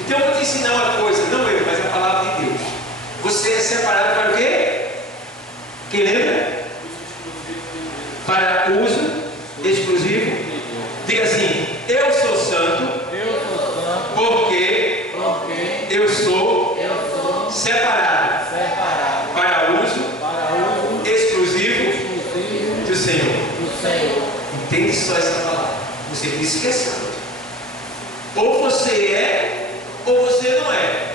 então eu vou te ensinar uma coisa, não eu, mas a palavra de Deus. Você é separado para o quê? Quem lembra? Para uso exclusivo. Diga assim, eu sou santo, porque eu sou separado para uso exclusivo do Senhor. Entende só essa palavra. Você disse que é santo. Ou você é, ou você não é.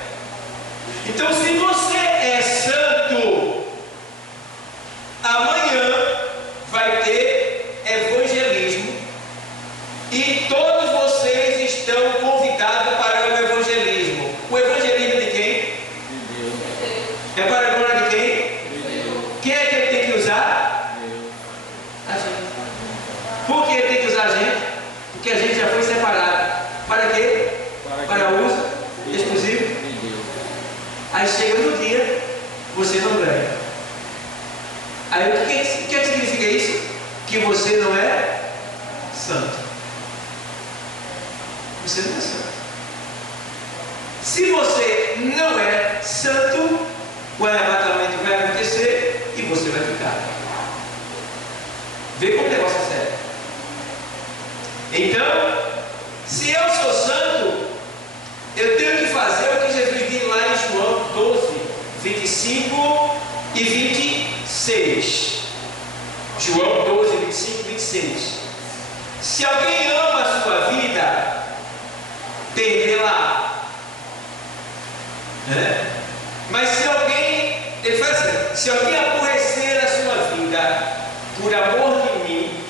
Então, se você é santo, amanhã vai ter evangelismo e todos vocês estão convidados para o evangelismo. O evangelismo de quem? De Deus. É para a glória de quem? De Deus. Quem é que ele tem que usar? Deus. A gente. Por que ele tem que usar a gente? Porque a gente já foi separado. Para quê? Para uso exclusivo de Deus. Aí chega no dia, você não ganha. Aí o que significa isso? Que você não é santo. Você não é santo. Se você não é santo, o arrebatamento vai acontecer e você vai ficar. Vê como o negócio é sério. Então, se eu sou santo, eu tenho que fazer o que Jesus diz lá em João 12, 25 e 26. João 12, 25 e 26. Se alguém ama a sua vida, perderá. Mas se alguém, ele faz assim, se alguém aborrecer a sua vida por amor de mim,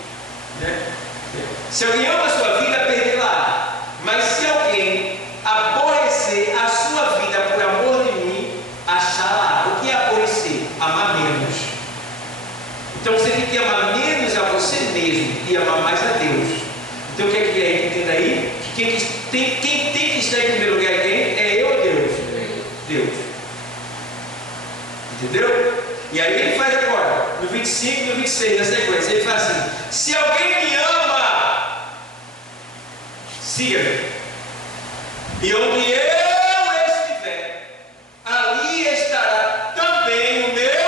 se alguém ama a sua vida, perderá. Mas se alguém aborrecer a sua vida por amor de mim, achará. O que é aborrecer? Amar menos. Então você tem que amar menos a você mesmo e amar mais a Deus. Então o que é que é? Entenda aí? Que quem tem que estar em primeiro lugar é quem? É eu ou Deus? Deus. Entendeu? E aí ele faz agora, no 25 e no 26, na sequência, ele faz assim: se alguém me ama, siga-me. E onde eu estiver, ali estará também o meu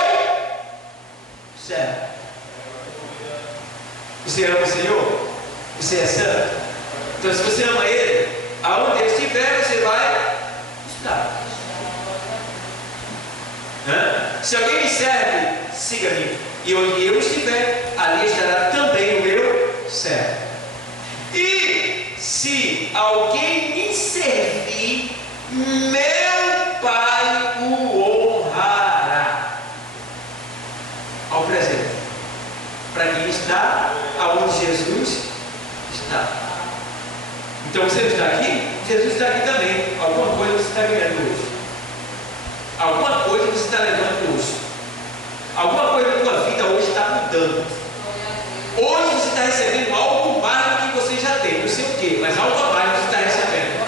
servo. Você ama o Senhor? Você é santo? Então, se você ama Ele, aonde Ele estiver, você vai estar. Se alguém me serve, siga-me. E onde eu estiver, ali estará também o meu servo. E se alguém me servir, meu Pai o honrará. Ao presente. Para quem está aonde Jesus está. Então você está aqui, Jesus está aqui também. Alguma coisa você está ganhando hoje. Alguma coisa você está levando hoje. Alguma coisa na tua vida hoje está mudando. Hoje você está recebendo algo mais do que você já tem. Não sei o que, mas algo a mais você está recebendo.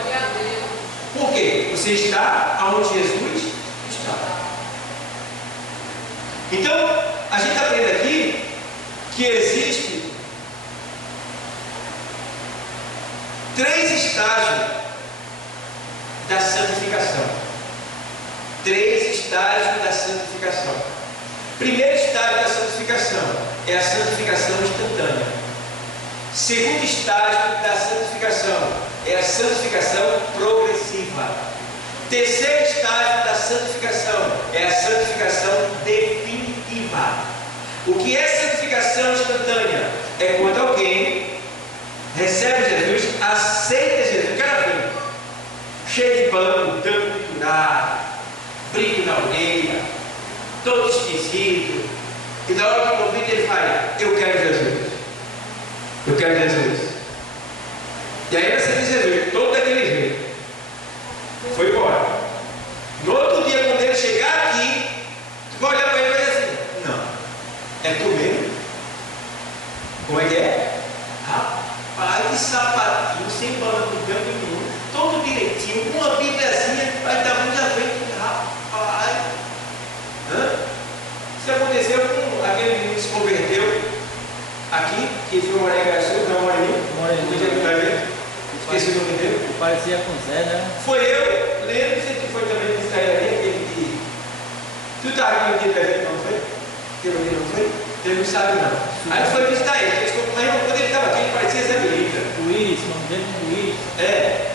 Por quê? Você está aonde Jesus está. Então, a gente aprende aqui que existe 3 estágios da santificação. 3 estágios da santificação. Primeiro estágio da santificação é a santificação instantânea. Segundo estágio da santificação é a santificação progressiva. Terceiro estágio da santificação é a santificação definitiva. O que é santificação instantânea? É quando alguém recebe Jesus, aceita Jesus, o cara vem cheio de pano, tampo pendurado, brinco na orelha, todo esquisito, e na hora que convida ele fala: eu quero Jesus, eu quero Jesus. E aí você diz Jesus, todo daquele jeito, foi embora. No outro dia, quando ele chegar aqui, tu vai olhar para ele e vai dizer assim: não, é tu mesmo? Como é que é? Rapaz, de sapatinho, sem bola com campo nenhum, todo direitinho, uma bibliazinha, vai dar muito à frente. Rapaz, isso aconteceu com aquele menino que se converteu aqui, que foi o Mané Garçom, não, Moreninho, esqueci o nome dele. Parecia com Zé, né? Foi eu, lembro, você que foi também que saiu ali, aquele que. Tu estava aqui no dia da gente, não foi? Teve ali, não foi? Ele não sabe não. Aí foi visitar ele, mas quando ele estava aqui, ele parecia Zé Belita. Luiz, o nome dele é Luiz. É.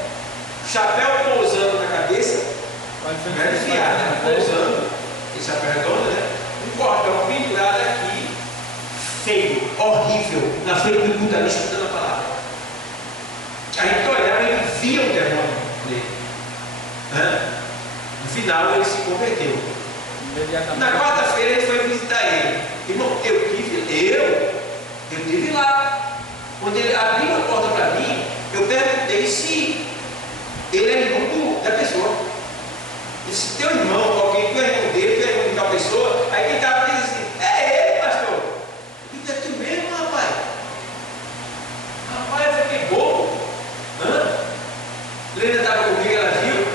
Chapéu pousando na cabeça, não era enfiado, era pousando. Esse chapéu redondo, né? Um cordão pendurado aqui, feio, horrível, na frente do culto ali, escutando a palavra. A gente olhava e ele via o demônio nele. No final ele se converteu. Na quarta-feira a gente foi visitar ele. Irmão, eu tive lá. Quando ele abriu a porta para mim, eu perguntei se ele é irmão da pessoa. E se teu irmão, alguém, tu é irmão dele, tu é irmão de tal pessoa, aí quem estava dizendo assim: é ele, pastor. Eu digo: é tu mesmo, rapaz? Rapaz, eu fiquei bobo. Lena estava comigo, ela viu,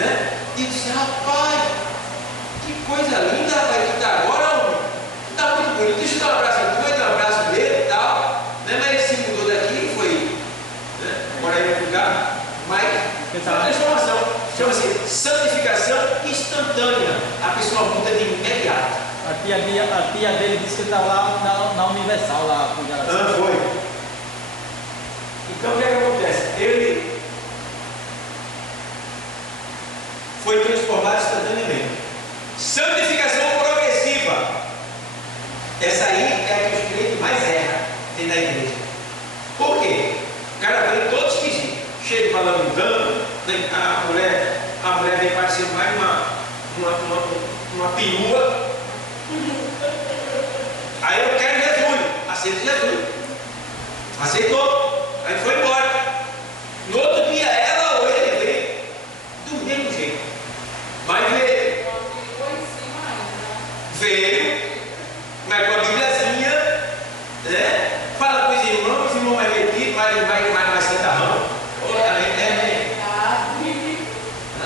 né? E disse: rapaz, que coisa linda, rapaz, tu está agora, homem. Tu está muito bonito, deixa eu dar um abraço em tu, eu dei um abraço nele e tal, né? Mas ele se mudou daqui, foi, né? Agora ele vai lugar, mas foi uma transformação. Chama-se santificação instantânea. A pessoa muda de imediato. A tia dele disse que estava lá na Universal, lá com o foi. Então o que é que acontece? Ele foi transformado instantaneamente. Santificação progressiva. Essa aí é a que os crentes mais erram dentro da igreja. Por quê? O cara vem todo esquisito, cheio de falando dano, a mulher vem parecendo mais uma perua. Aí eu quero Jesus, aceito Jesus. Aceitou, aí foi embora. No outro dia ela ou ele veio do mesmo jeito. Mas veio, mas com a Bíbliazinha, né? Fala com os irmãos mais metidos, mais santarrão.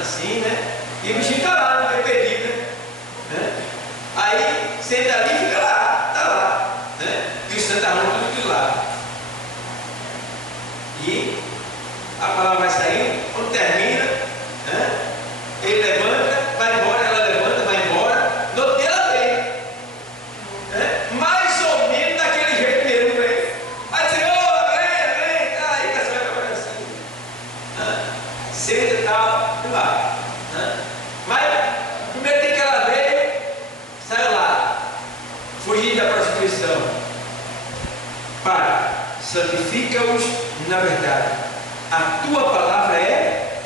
Assim, né? E o bichinho está lá, não tem perdido, né? Aí senta ali e fica lá, está lá, né? E o santarrão tudo de lado. E a palavra vai saindo, quando termina, né? Ele levanta, vai embora, ela levanta, vai embora. No outro dia ela vem, né? Mais ou menos daquele jeito mesmo, vem. Aí diz: ô, vem, tá aí, tá saindo agora assim, né? Senta e tal, e vai. Mas primeiro dia que ela veio, saiu lá, fugindo da prostituição. Para, santifica-os na verdade. A tua palavra é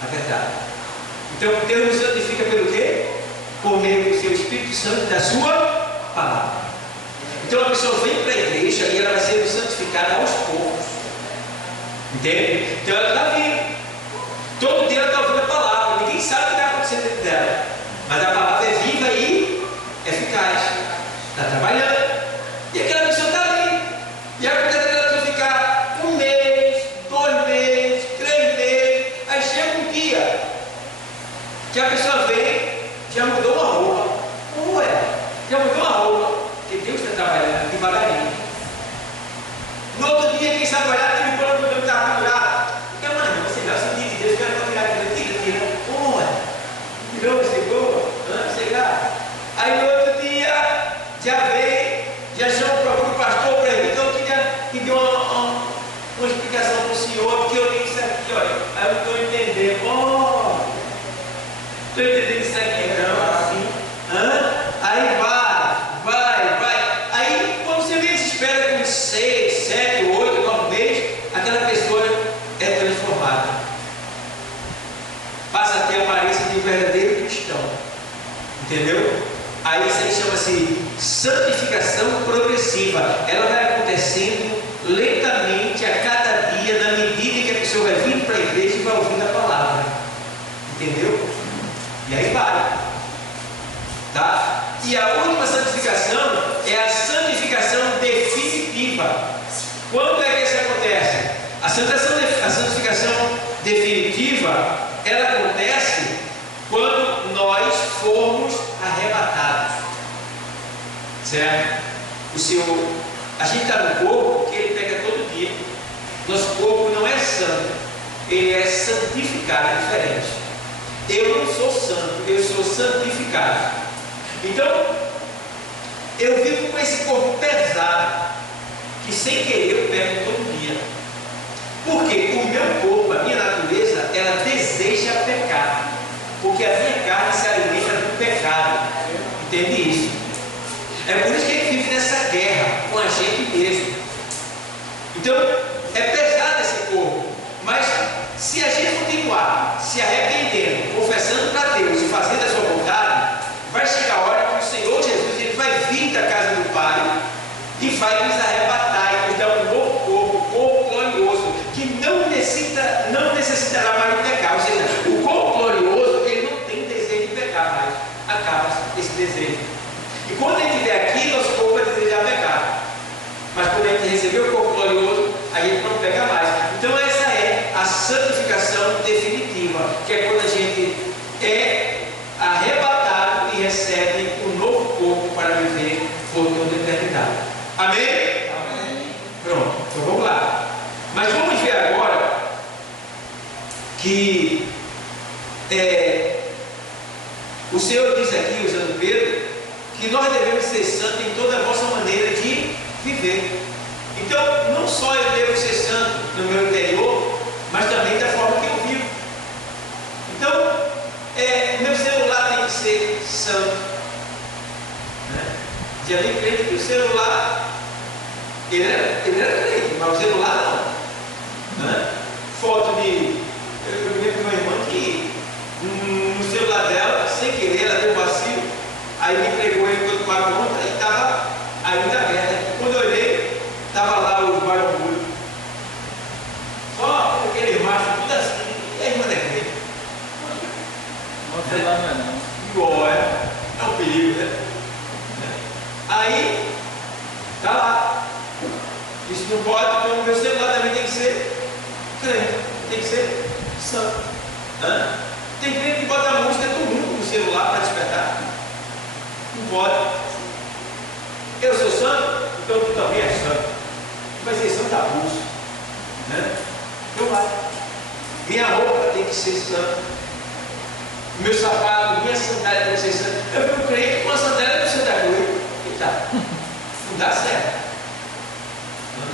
a verdade. Então Deus nos santifica pelo quê? Por meio do seu Espírito Santo e da sua palavra. Então a pessoa vem para a igreja e ela vai sendo santificada aos poucos. Entende? Então ela está vindo. Todo dia ela está ouvindo a palavra. Ninguém sabe o que está acontecendo dentro dela. Mas a palavra é viva e eficaz. Está trabalhando. E aquela pessoa está ali. E acontece dela ficar 1 mês, 2 meses, 3 meses. Aí chega um dia que a pessoa vem, já mudou uma roupa. Como é? Já mudou uma roupa. Porque Deus está trabalhando devagarinho. No outro dia, quem sabe olhar, teve um plano que estava pendurado. de um verdadeiro cristão. Entendeu? Aí isso aí chama-se santificação progressiva. Ela vai acontecendo lentamente a cada dia, na medida que a pessoa vai vindo para a igreja e vai ouvindo a palavra. Entendeu? E aí vai. Tá? E a última santificação é a santificação definitiva. Quando é que isso acontece? A santificação definitiva, ela acontece quando nós formos arrebatados. Certo? O Senhor, a gente está no corpo que Ele pega todo dia. Nosso corpo não é santo, ele é santificado, é diferente. Eu não sou santo, eu sou santificado. Então, eu vivo com esse corpo pesado, que sem querer eu pego todo dia. Porque o meu corpo, a minha natureza, ela deseja pecar. Porque a minha carne se alimenta do pecado. Entende isso? É por isso que ele vive nessa guerra com a gente mesmo. Então, é pesado esse corpo. Mas se a gente continuar se arrependendo, confessando para Deus e fazendo a sua vontade, vai chegar a hora que o Senhor Jesus ele vai vir da casa do Pai e vai nos arrebatar e nos dar um novo corpo glorioso, que não necessitará mais de pecar. Ou seja, o corpo glorioso, ele não tem desejo de pecar mais. Acaba esse desejo. E quando a gente estiver aqui, nosso corpo vai desejar pecar. Mas quando a gente receber o corpo glorioso, a gente não peca mais. Então essa é a santificação definitiva, que é quando a gente é arrebatado e recebe um novo corpo para viver por toda a eternidade. Amém? Amém. Pronto, então vamos lá. Mas vamos ver agora que o Senhor diz aqui, usando Pedro, que nós devemos ser santos em toda a nossa maneira de viver. Então, não só eu devo ser santo no meu interior, mas também da forma que eu vivo. Então, meu celular tem que ser santo. Já vi crente que o celular, ele era crente, mas o celular não. Foto de. Eu vi com uma irmã que no celular dela, sem querer, ela deu vacilo, aí me entregou ele quando com a conta e estava ainda aberta. Quando eu olhei, estava lá o barulho. Só aquele macho, tudo assim, e a irmã da crente. Não sei lá, não é não. Igual, é um perigo, né? Aí, tá lá. Isso não pode, porque o meu celular também tem que ser crente, tem que ser santo. Tem crente que bota a música do mundo no celular para despertar. Não pode. Eu sou santo, então tu também és santo. Vai ser santo abuso. Então vai. Minha roupa tem que ser santa. Meu sapato, minha sandália tem que ser santa. Eu fico crente com a sandália do Santa Cruz. Não dá certo.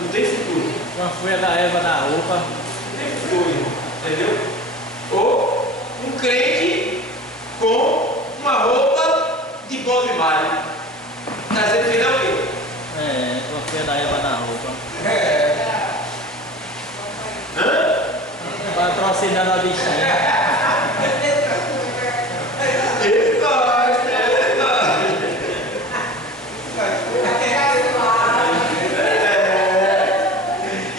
Não tem futuro. Uma folha da erva na roupa. Não tem futuro, irmão. Entendeu? Ou um crente com uma roupa de Bob Marley. Está dizendo que não é o quê? Uma folha da erva na roupa. Patrocinando a bichinha. Ele gosta.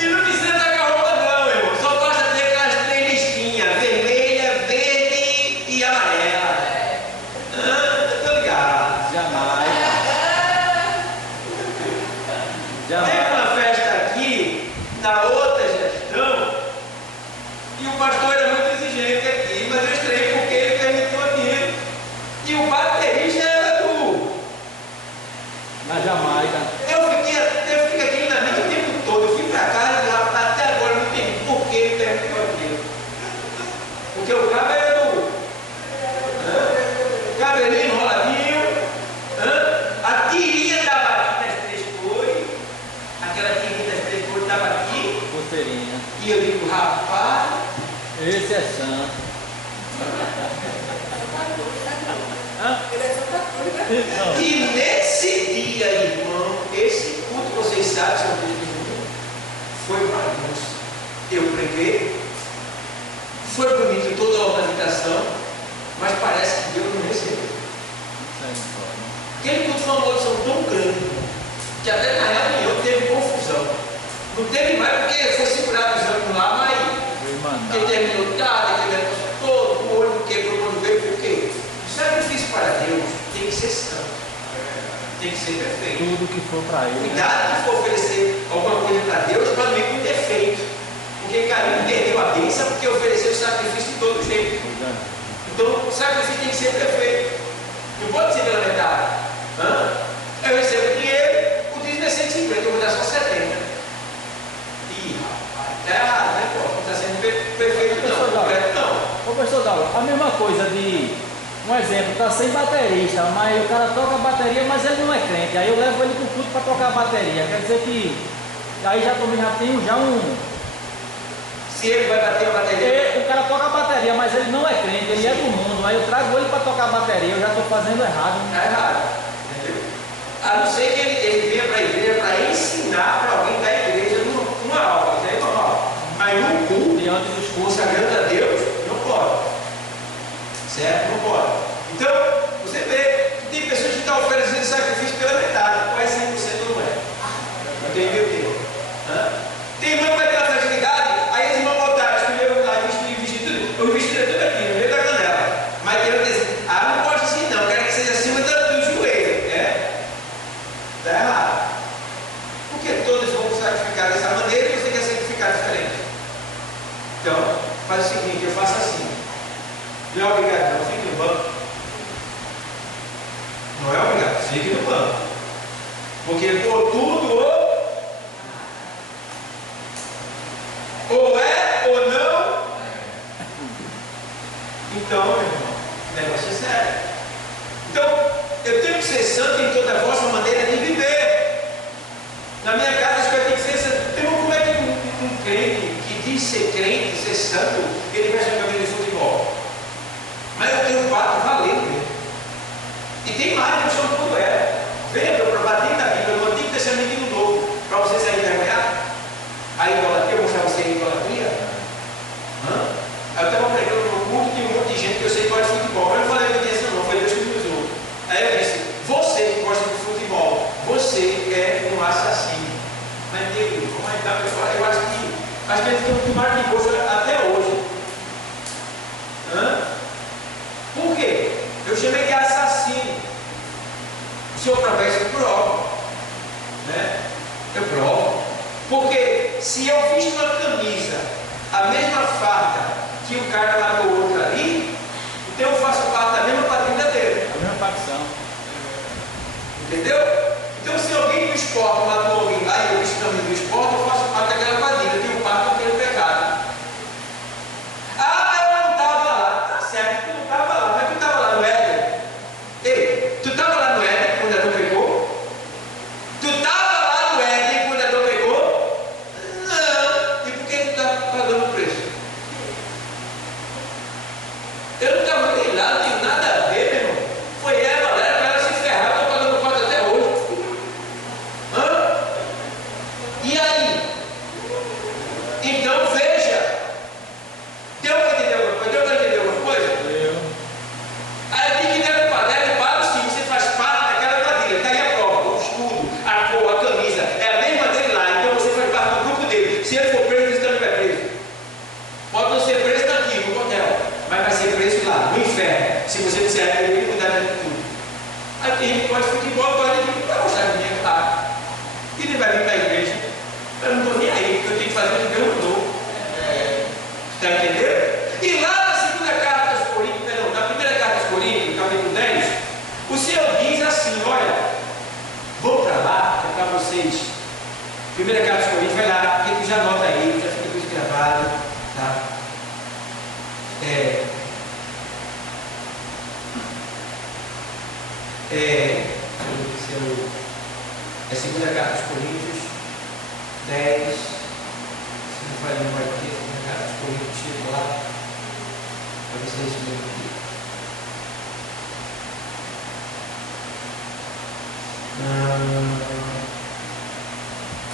E não precisa estar com a roupa não, irmão. Só basta ter aquelas 3 listinhas: vermelha, verde e amarela. Eu tô ligado. Jamais. Teve uma festa aqui, na outra gestão, e o pastor era muito exigente aqui, mas eu estranhei porque ele permitiu aquilo. E o baterista era do. Na Jamaica. Eu fiquei aqui na mente o tempo todo. Eu fui para casa e até agora não entendi por que ele permitiu aquilo. Porque o cabo era do. Cabelinho enroladinho. A tirinha estava aqui nas 3 cores. Aquela tirinha das 3 cores estava aqui. Pulseirinha. E eu digo, rapaz. Esse é santo. E nesse dia, irmão, esse culto, vocês sabem, São Pedro, foi bagunça. Eu preguei, foi bonito toda a organização, mas que até na reunião teve confusão. Não teve mais porque foi segurado os ânimos lá, mas quem terminou tarde, quem terminou todo, o olho quebrou quando veio, por quê? O sacrifício para Deus tem que ser santo, tem que ser perfeito. Tudo que for para Ele. Cuidado que for oferecer alguma coisa para Deus, para não ir com defeito. Porque Caim perdeu a bênção porque ofereceu o sacrifício de todo jeito. Então o sacrifício tem que ser perfeito. Não pode ser pela metade. Eu recebo dinheiro, o dízimo é 150, eu vou dar só 70. Ih, rapaz, está errado, né? Pô, não está sendo perfeito, não. Não. Ô, pastor Dalva, a mesma coisa de, um exemplo, está sem baterista, mas o cara toca a bateria, mas ele não é crente. Aí eu levo ele para o culto para tocar a bateria. Quer dizer que aí já tenho já um. Se ele vai bater a bateria. O cara toca a bateria, mas ele não é crente, ele é do mundo. Aí eu trago ele para tocar a bateria, eu já estou fazendo errado. Está errado. Entendeu? A não ser que ele venha para a igreja para ensinar para alguém da igreja numa aula. Isso aí é normal. Mas no culto, diante dos cursos, consagrando a Deus, não pode. Certo? Não pode. Então, você vê que tem pessoas que estão oferecendo sacrifício pela metade. Quase 100% não é. Não tem meio tempo. Tem irmão que vai ter uma fragilidade, aí os irmãos voltaram, escolheram lá, o vestido é tudo aqui, no meio da canela. Mas tem outro que diz, não pode assim não, quero que seja acima do joelho. Está errado. Porque todos vão sacrificar dessa maneira e você quer sacrificar diferente. Então, faz o seguinte, eu faço assim. Não é obrigado, não, fique no banco. Não é obrigado, fique no banco. Porque por tudo ou é ou não. Então, meu irmão, o negócio é sério. Então, eu tenho que ser santo em toda a vossa maneira de viver. Na minha casa, as coisas têm que ser santas. Então, como é que um crente que diz ser crente, ser santo, ele veste a camisa de futebol? Mas eu tenho 4 valendo mesmo. E tem mais, não são tudo é. Venha para eu provar dentro da Bíblia, no Antigo Testamento e no Novo, para você sair envergonhado. A idolatria, eu vou mostrar você a idolatria. Eu estava pregando no culto, tinha um monte de gente que eu sei que gosta de futebol, mas eu não falei que tinha não, foi Deus que me usou. Aí eu disse, você que gosta de futebol, você é um assassino. Mas Deus, eu acho que ele tem um mar de gosto até hoje. Por quê? Eu chamei de assassino. O senhor através eu provo. Eu provo. Porque se eu visto uma camisa, a mesma farda que o cara matou o outro ali, então eu faço parte da mesma quadrilha dele. A mesma facção. Entendeu? Então se alguém do esporte matou alguém lá e eu visto camisa do esporte, eu faço parte daquela quadrilha, eu tenho parte daquele pecado. Eu não estava lá. Tá certo, tu não estava lá, mas tu estava lá no Éden. Ei, tu estava lá no Éden quando Adão pecou? Tu estava lá no Éden quando Adão pecou? Não. E por que tu está pagando o preço? Eu não estava nem lá, não tenho nada a ver, meu irmão. Foi ela, para ela se ferrar, estou pagando conta até hoje. E aí? Então veja. Deu para entender alguma coisa? Deu para entender alguma coisa? Deu. Aí tem que ter culpa, né? Para sim, você faz parte daquela quadrilha. Está aí a prova, o escudo, a cor, a camisa. É a mesma dele lá, então você faz parte do grupo dele. Se ele for preso, você também vai preso. Pode não ser preso daqui, no hotel, mas vai ser preso lá, no inferno. Se você disser, ele tem que mudar de tudo. Aí tem gente que pode futebol, pode vir para mostrar que dinheiro está. E ele vai vir para a igreja. Eu não estou nem aí, porque eu tenho que fazer o que Deus mandou. Está entendendo? E lá na segunda carta aos Coríntios, perdão, na primeira carta aos Coríntios, capítulo 10, o Senhor diz assim: olha, vou para lá, é para vocês. Primeira carta aos Coríntios, vai lá, porque tu já anota aí, já fica com isso gravado, tá? É segunda carta aos Coríntios 10. Se não falha, não vai ter. Segunda carta aos Coríntios, chego lá. Para ver se é isso mesmo aqui.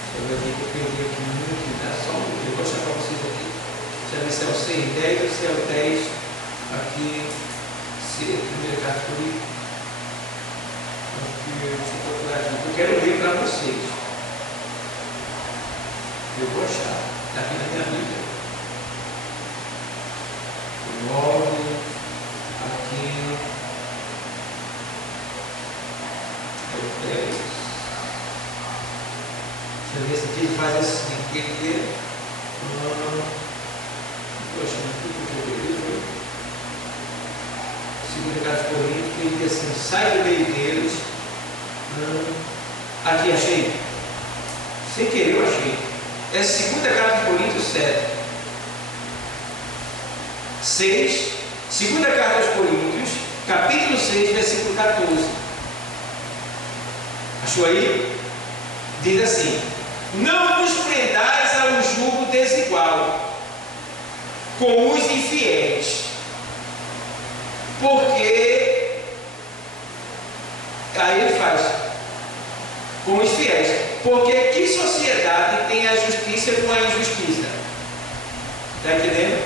Deixa eu ver aqui que eu perdi aqui um minuto, tá? Só um minuto, eu vou mostrar para vocês aqui. Deixa eu ver se é o 6:10 ou se é o 10 aqui. Se primeira carta aos Coríntios. Deixa eu procurar aqui, eu quero ler para vocês. Eu vou achar, está aqui na minha Bíblia. Logo aqui. Deixa eu ver se aqui ele faz assim. Poxa, não fui porque eu li, foi. Segunda carta de Coríntios, que ele diz assim: sai do meio deles. Aqui, achei. Sem querer, eu achei. É segunda carta de Coríntios 7. 6. Segunda carta aos Coríntios, capítulo 6, versículo 14. Achou aí? Diz assim: não vos prendais a um jugo desigual com os infiéis, porque aí ele faz com os fiéis, porque que sociedade tem a justiça com a injustiça? Está entendendo?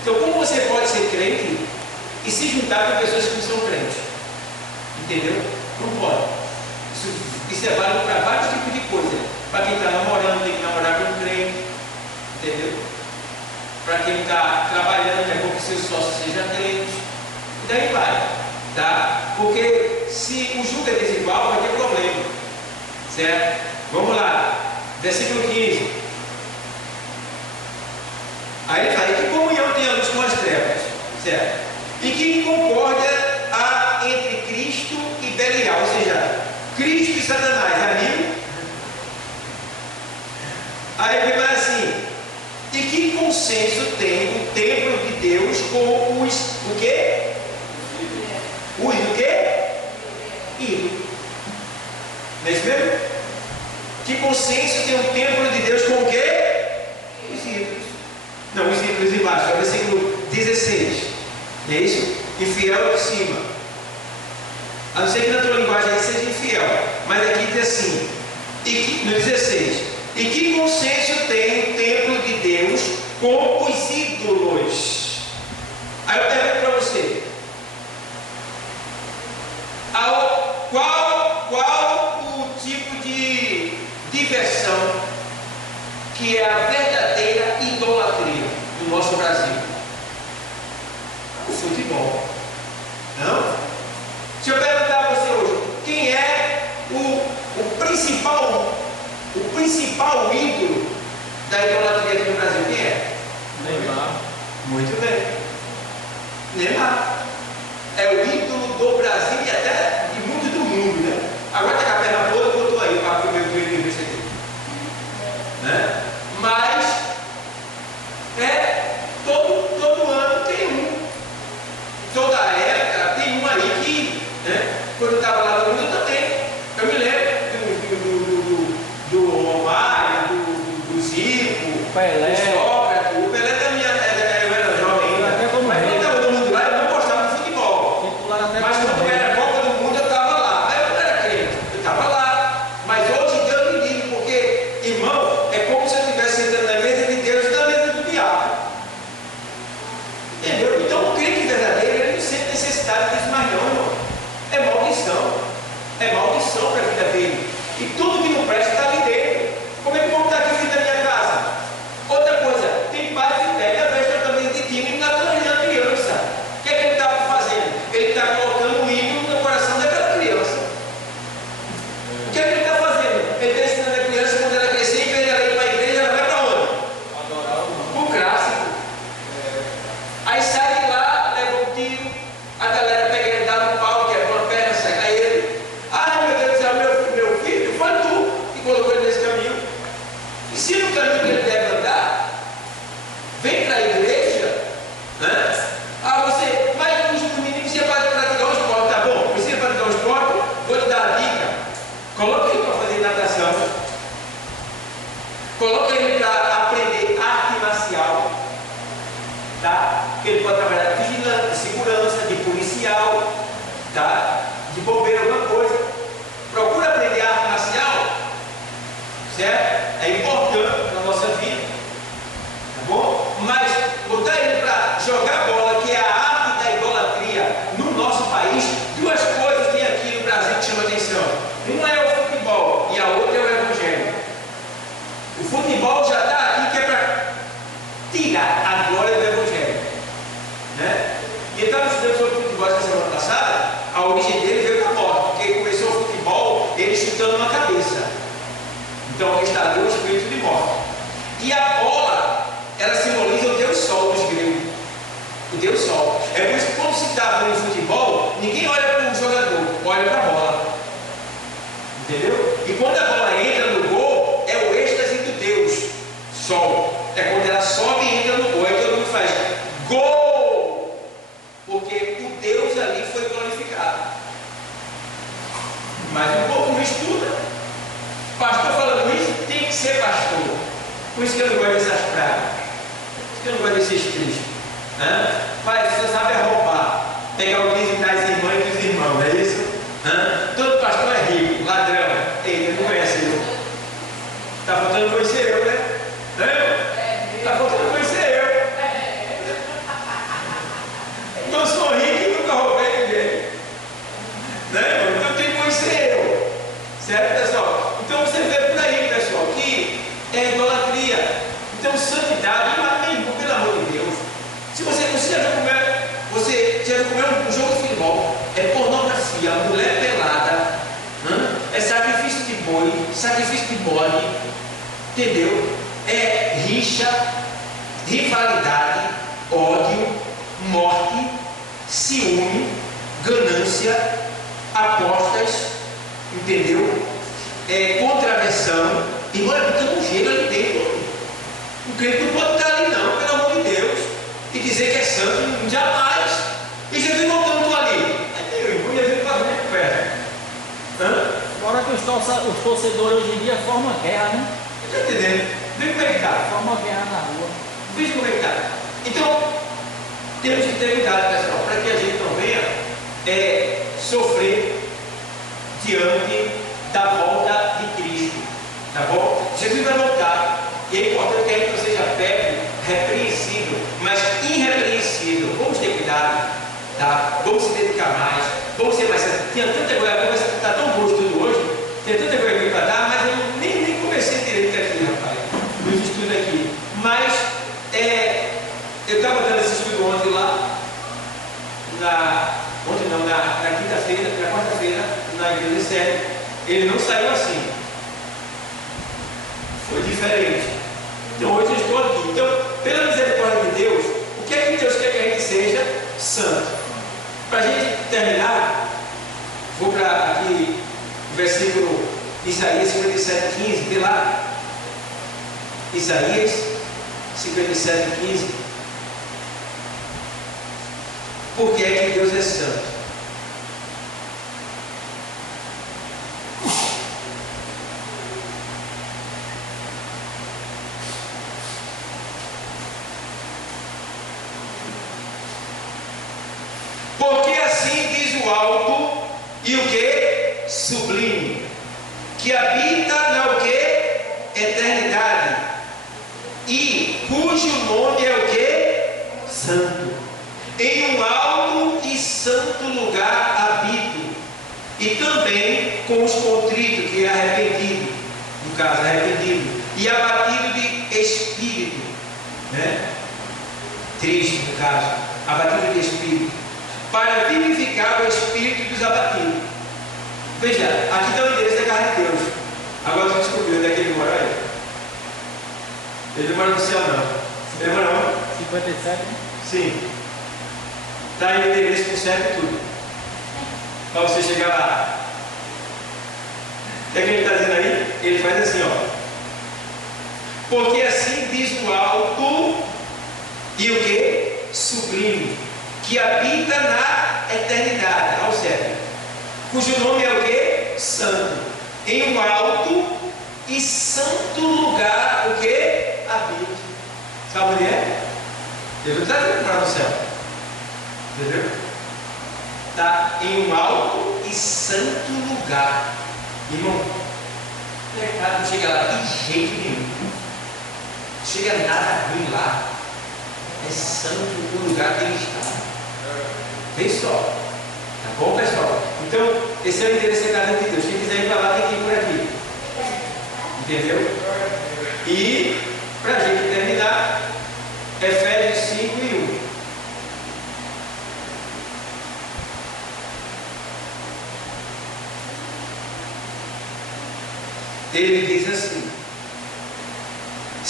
Então, como você pode ser crente e se juntar com pessoas que não são crentes? Entendeu? Não pode. Isso é válido para vários tipos de coisa. Para quem está namorando, tem que namorar com um crente. Entendeu? Para quem está trabalhando, é bom que seu sócio seja crente. E daí vai. Tá? Porque se o jugo é desigual, vai ter problema. Certo? Vamos lá. Versículo 15. Aí ele fala: e que comunhão tem a luz com as trevas? Certo? E que concórdia há entre Cristo e Belial? Ou seja, Cristo e Satanás, amigo? Aí ele vai assim: e que consenso tem o templo de Deus com os o quê? Os o quê? Ídolos. Não é isso mesmo? Que consenso tem o templo de Deus com o quê? Os ídolos. Não, os ídolos embaixo, é o versículo 16. Não é isso? Infiel de cima. A não ser que na tua linguagem aí seja infiel. Mas aqui diz assim, no 16: e que consenso tem o templo de Deus com os ídolos? Aí eu pergunto para você: qual o tipo de diversão que é a verdadeira idolatria do nosso Brasil? O futebol. Não? Se eu perguntar a você hoje, quem é o principal ídolo da idolatria aqui no Brasil? Quem é? Neymar. Muito bem. Neymar. É o ídolo do Brasil e até de muito do mundo, né? Agora está com a perna toda, botou aí para o meu livro aqui. Né? Mas todo ano tem um. Toda época tem um aí que, né? Quando eu estava lá no mundo, eu também. Eu me lembro do Romário, do Zico, Pelé. do Sócrates. O Pelé também eu era jovem ainda. Mas quando estava todo mundo lá, eu não gostava de futebol. Mas quando era a Copa do Mundo, eu estava lá. Aí eu não era crente, eu estava lá. Mas hoje Deus me livre, porque, irmão, é como se eu estivesse sentando na mesa de Deus e na mesa do diabo. Entendeu? Então o crente verdadeiro, ele não sente necessidade disso mais não, irmão. É maldição. É maldição para a vida dele. E tudo que não presta está ali dentro. Como é que vamos estar aqui dentro da minha casa? Outra coisa, tem pai que pega a veste da camisa de time e está planejando a criança. O que é que ele está fazendo? Ele está colocando um ídolo no coração daquela criança. O que é que ele está fazendo? Ele está ensinando a criança, quando ela crescer, em vez de ela ir para a igreja, ela vai para onde? O clássico. Aí sai de lá, leva um tiro, a galera pega ele, dá no pau, quebra uma perna, seca ele. Ai meu Deus do céu, meu filho, foi tu que colocou ele nesse caminho. E se no caminho que ele deve andar, vem para a igreja, né? Mas o menino precisa praticar um esporte, tá bom? Precisa praticar um esporte, vou te dar a dica. Coloca ele para fazer natação, coloca ele para aprender arte marcial, tá? Ele pode trabalhar de vigilante, de segurança, de policial, tá? De bombeiro, alguma coisa. Procura aprender arte marcial, certo? É importante na nossa vida, tá bom? Mas botar ele para jogar bola, que é a arte da idolatria no nosso país, duas coisas tem aqui no Brasil que chamam atenção. Então, o estado é o espírito de morte. E a bola, ela simboliza o Deus Sol dos gregos. O Deus Sol. É por isso que quando se está vendo futebol, ninguém olha para o jogador, olha para a bola. Entendeu? E quando a bola entra no gol, é o êxtase do Deus Sol. É quando ela sobe e entra no gol. Aí todo mundo faz gol! Porque o Deus ali foi glorificado. Mas o povo não estuda. Pastor falando isso, tem que ser pastor. Por isso que eu não gosto dessas pragas. Por isso que eu não gosto desses tristes. Pai, você sabe roubar. Pegar o dízimo das irmãs e dos irmãos, não é isso? Todo pastor é rico, ladrão. Eita, não conhece eu. Está faltando conhecer eu, né? Está faltando conhecer eu. Eu sou rico e nunca roubei ninguém. Né? Então tem que conhecer eu. Certo, pessoal? Então você vê por aí, pessoal, que é idolatria. Então santidade, mas mesmo, pelo amor de Deus. Se você já comeu um jogo de futebol, é pornografia, mulher pelada, é sacrifício de boi, sacrifício de bode, entendeu? É rixa, rivalidade, ódio, morte, ciúme, ganância, apostas, entendeu? Contravenção. Irmão, é botando um gelo ali dentro. O crente não pode estar ali não, pelo amor de Deus, e dizer que é santo, jamais. E Jesus não tanto ali. Meu irmão, Jesus faz muito perto. Fora que os torcedores hoje em dia formam guerra, né? Está entendendo? Vê como é que está. Formam guerra na rua. Veja como é que está. Então, temos que ter cuidado, pessoal, para que a gente não venha sofrer diante da volta de Cristo. Tá bom? Jesus vai voltar. E é importante que a gente não seja perto, repreensível, mas irrepreensível. Vamos ter cuidado, tá? Vamos se dedicar mais, vamos ser mais santos. Tinha tanta coisa, está tão bom tudo hoje, tem tanta coisa aqui para dar, mas eu nem comecei direito aqui, rapaz, nos estudos aqui. Mas eu estava dando esse estudo ontem lá, na quinta-feira, na quarta-feira, na igreja séria. Ele não saiu assim. Foi diferente. Então hoje eu estou aqui. Então, pela misericórdia de Deus, o que é que Deus quer que a gente seja? Santo. Para a gente terminar, vou para aqui o versículo Isaías 57:15, vê lá. Isaías 57:15. Por que é que Deus é santo? Porque assim diz o alto e o que? Sublime, que habita na o que? Eternidade, e cujo nome é o que? Santo. Em um alto e santo lugar habito, e também com os contritos, que é arrependido, no caso, arrependido, e abatido de espírito, né? Triste, no caso, abatido de espírito, para vivificar o espírito dos abatidos. Veja, aqui está o endereço da casa de Deus. Agora você descobriu onde é que ele mora aí. Ele não mora no céu, não. Ele mora onde? 57, né? Sim. Está aí o endereço com certo e tudo. Para você chegar lá. O que é que ele está dizendo aí? Ele faz assim, ó. Porque assim diz o alto e o que? Sublime, que habita na eternidade, ao céu, cujo nome é o que? Santo. Em um alto e santo lugar, o que? Habita. Sabe onde é? Deus não está dizendo para no céu. Entendeu? Está em um alto e santo lugar. Irmão, o pecado não chega lá de jeito nenhum. Não chega nada ruim lá. É santo o lugar que ele está. Vê só. Tá bom, pessoal? Então, esse é o endereço da casa de Deus. Quem quiser ir para lá, tem que ir por aqui. Entendeu? E, para a gente terminar, Efésios 5:1. Ele diz assim: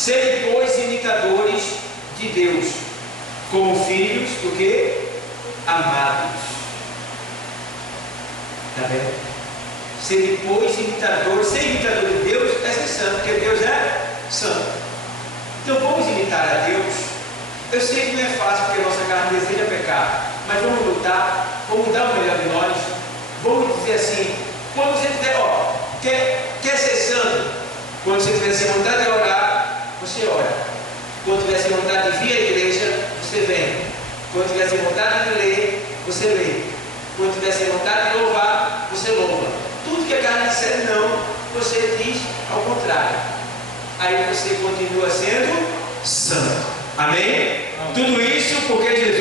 Sede, pois, imitadores de Deus, como filhos do que? Amados. Está vendo? Sede, pois, imitadores. Ser imitador de Deus é ser santo, porque Deus é santo. Então vamos imitar a Deus. Eu sei que não é fácil, porque a nossa carne deseja pecar, mas vamos lutar, vamos dar o melhor de nós. Vamos dizer assim, quando você tiver, quer ser santo, quando você tiver sem vontade de orar, você ora. Quando tiver sem vontade de vir à igreja, você vem. Quando tiver sem vontade de ler, você lê. Quando tiver sem vontade de louvar, você louva. Tudo que a carne disser não, você diz ao contrário. Aí você continua sendo santo. Amém? Tudo isso porque Jesus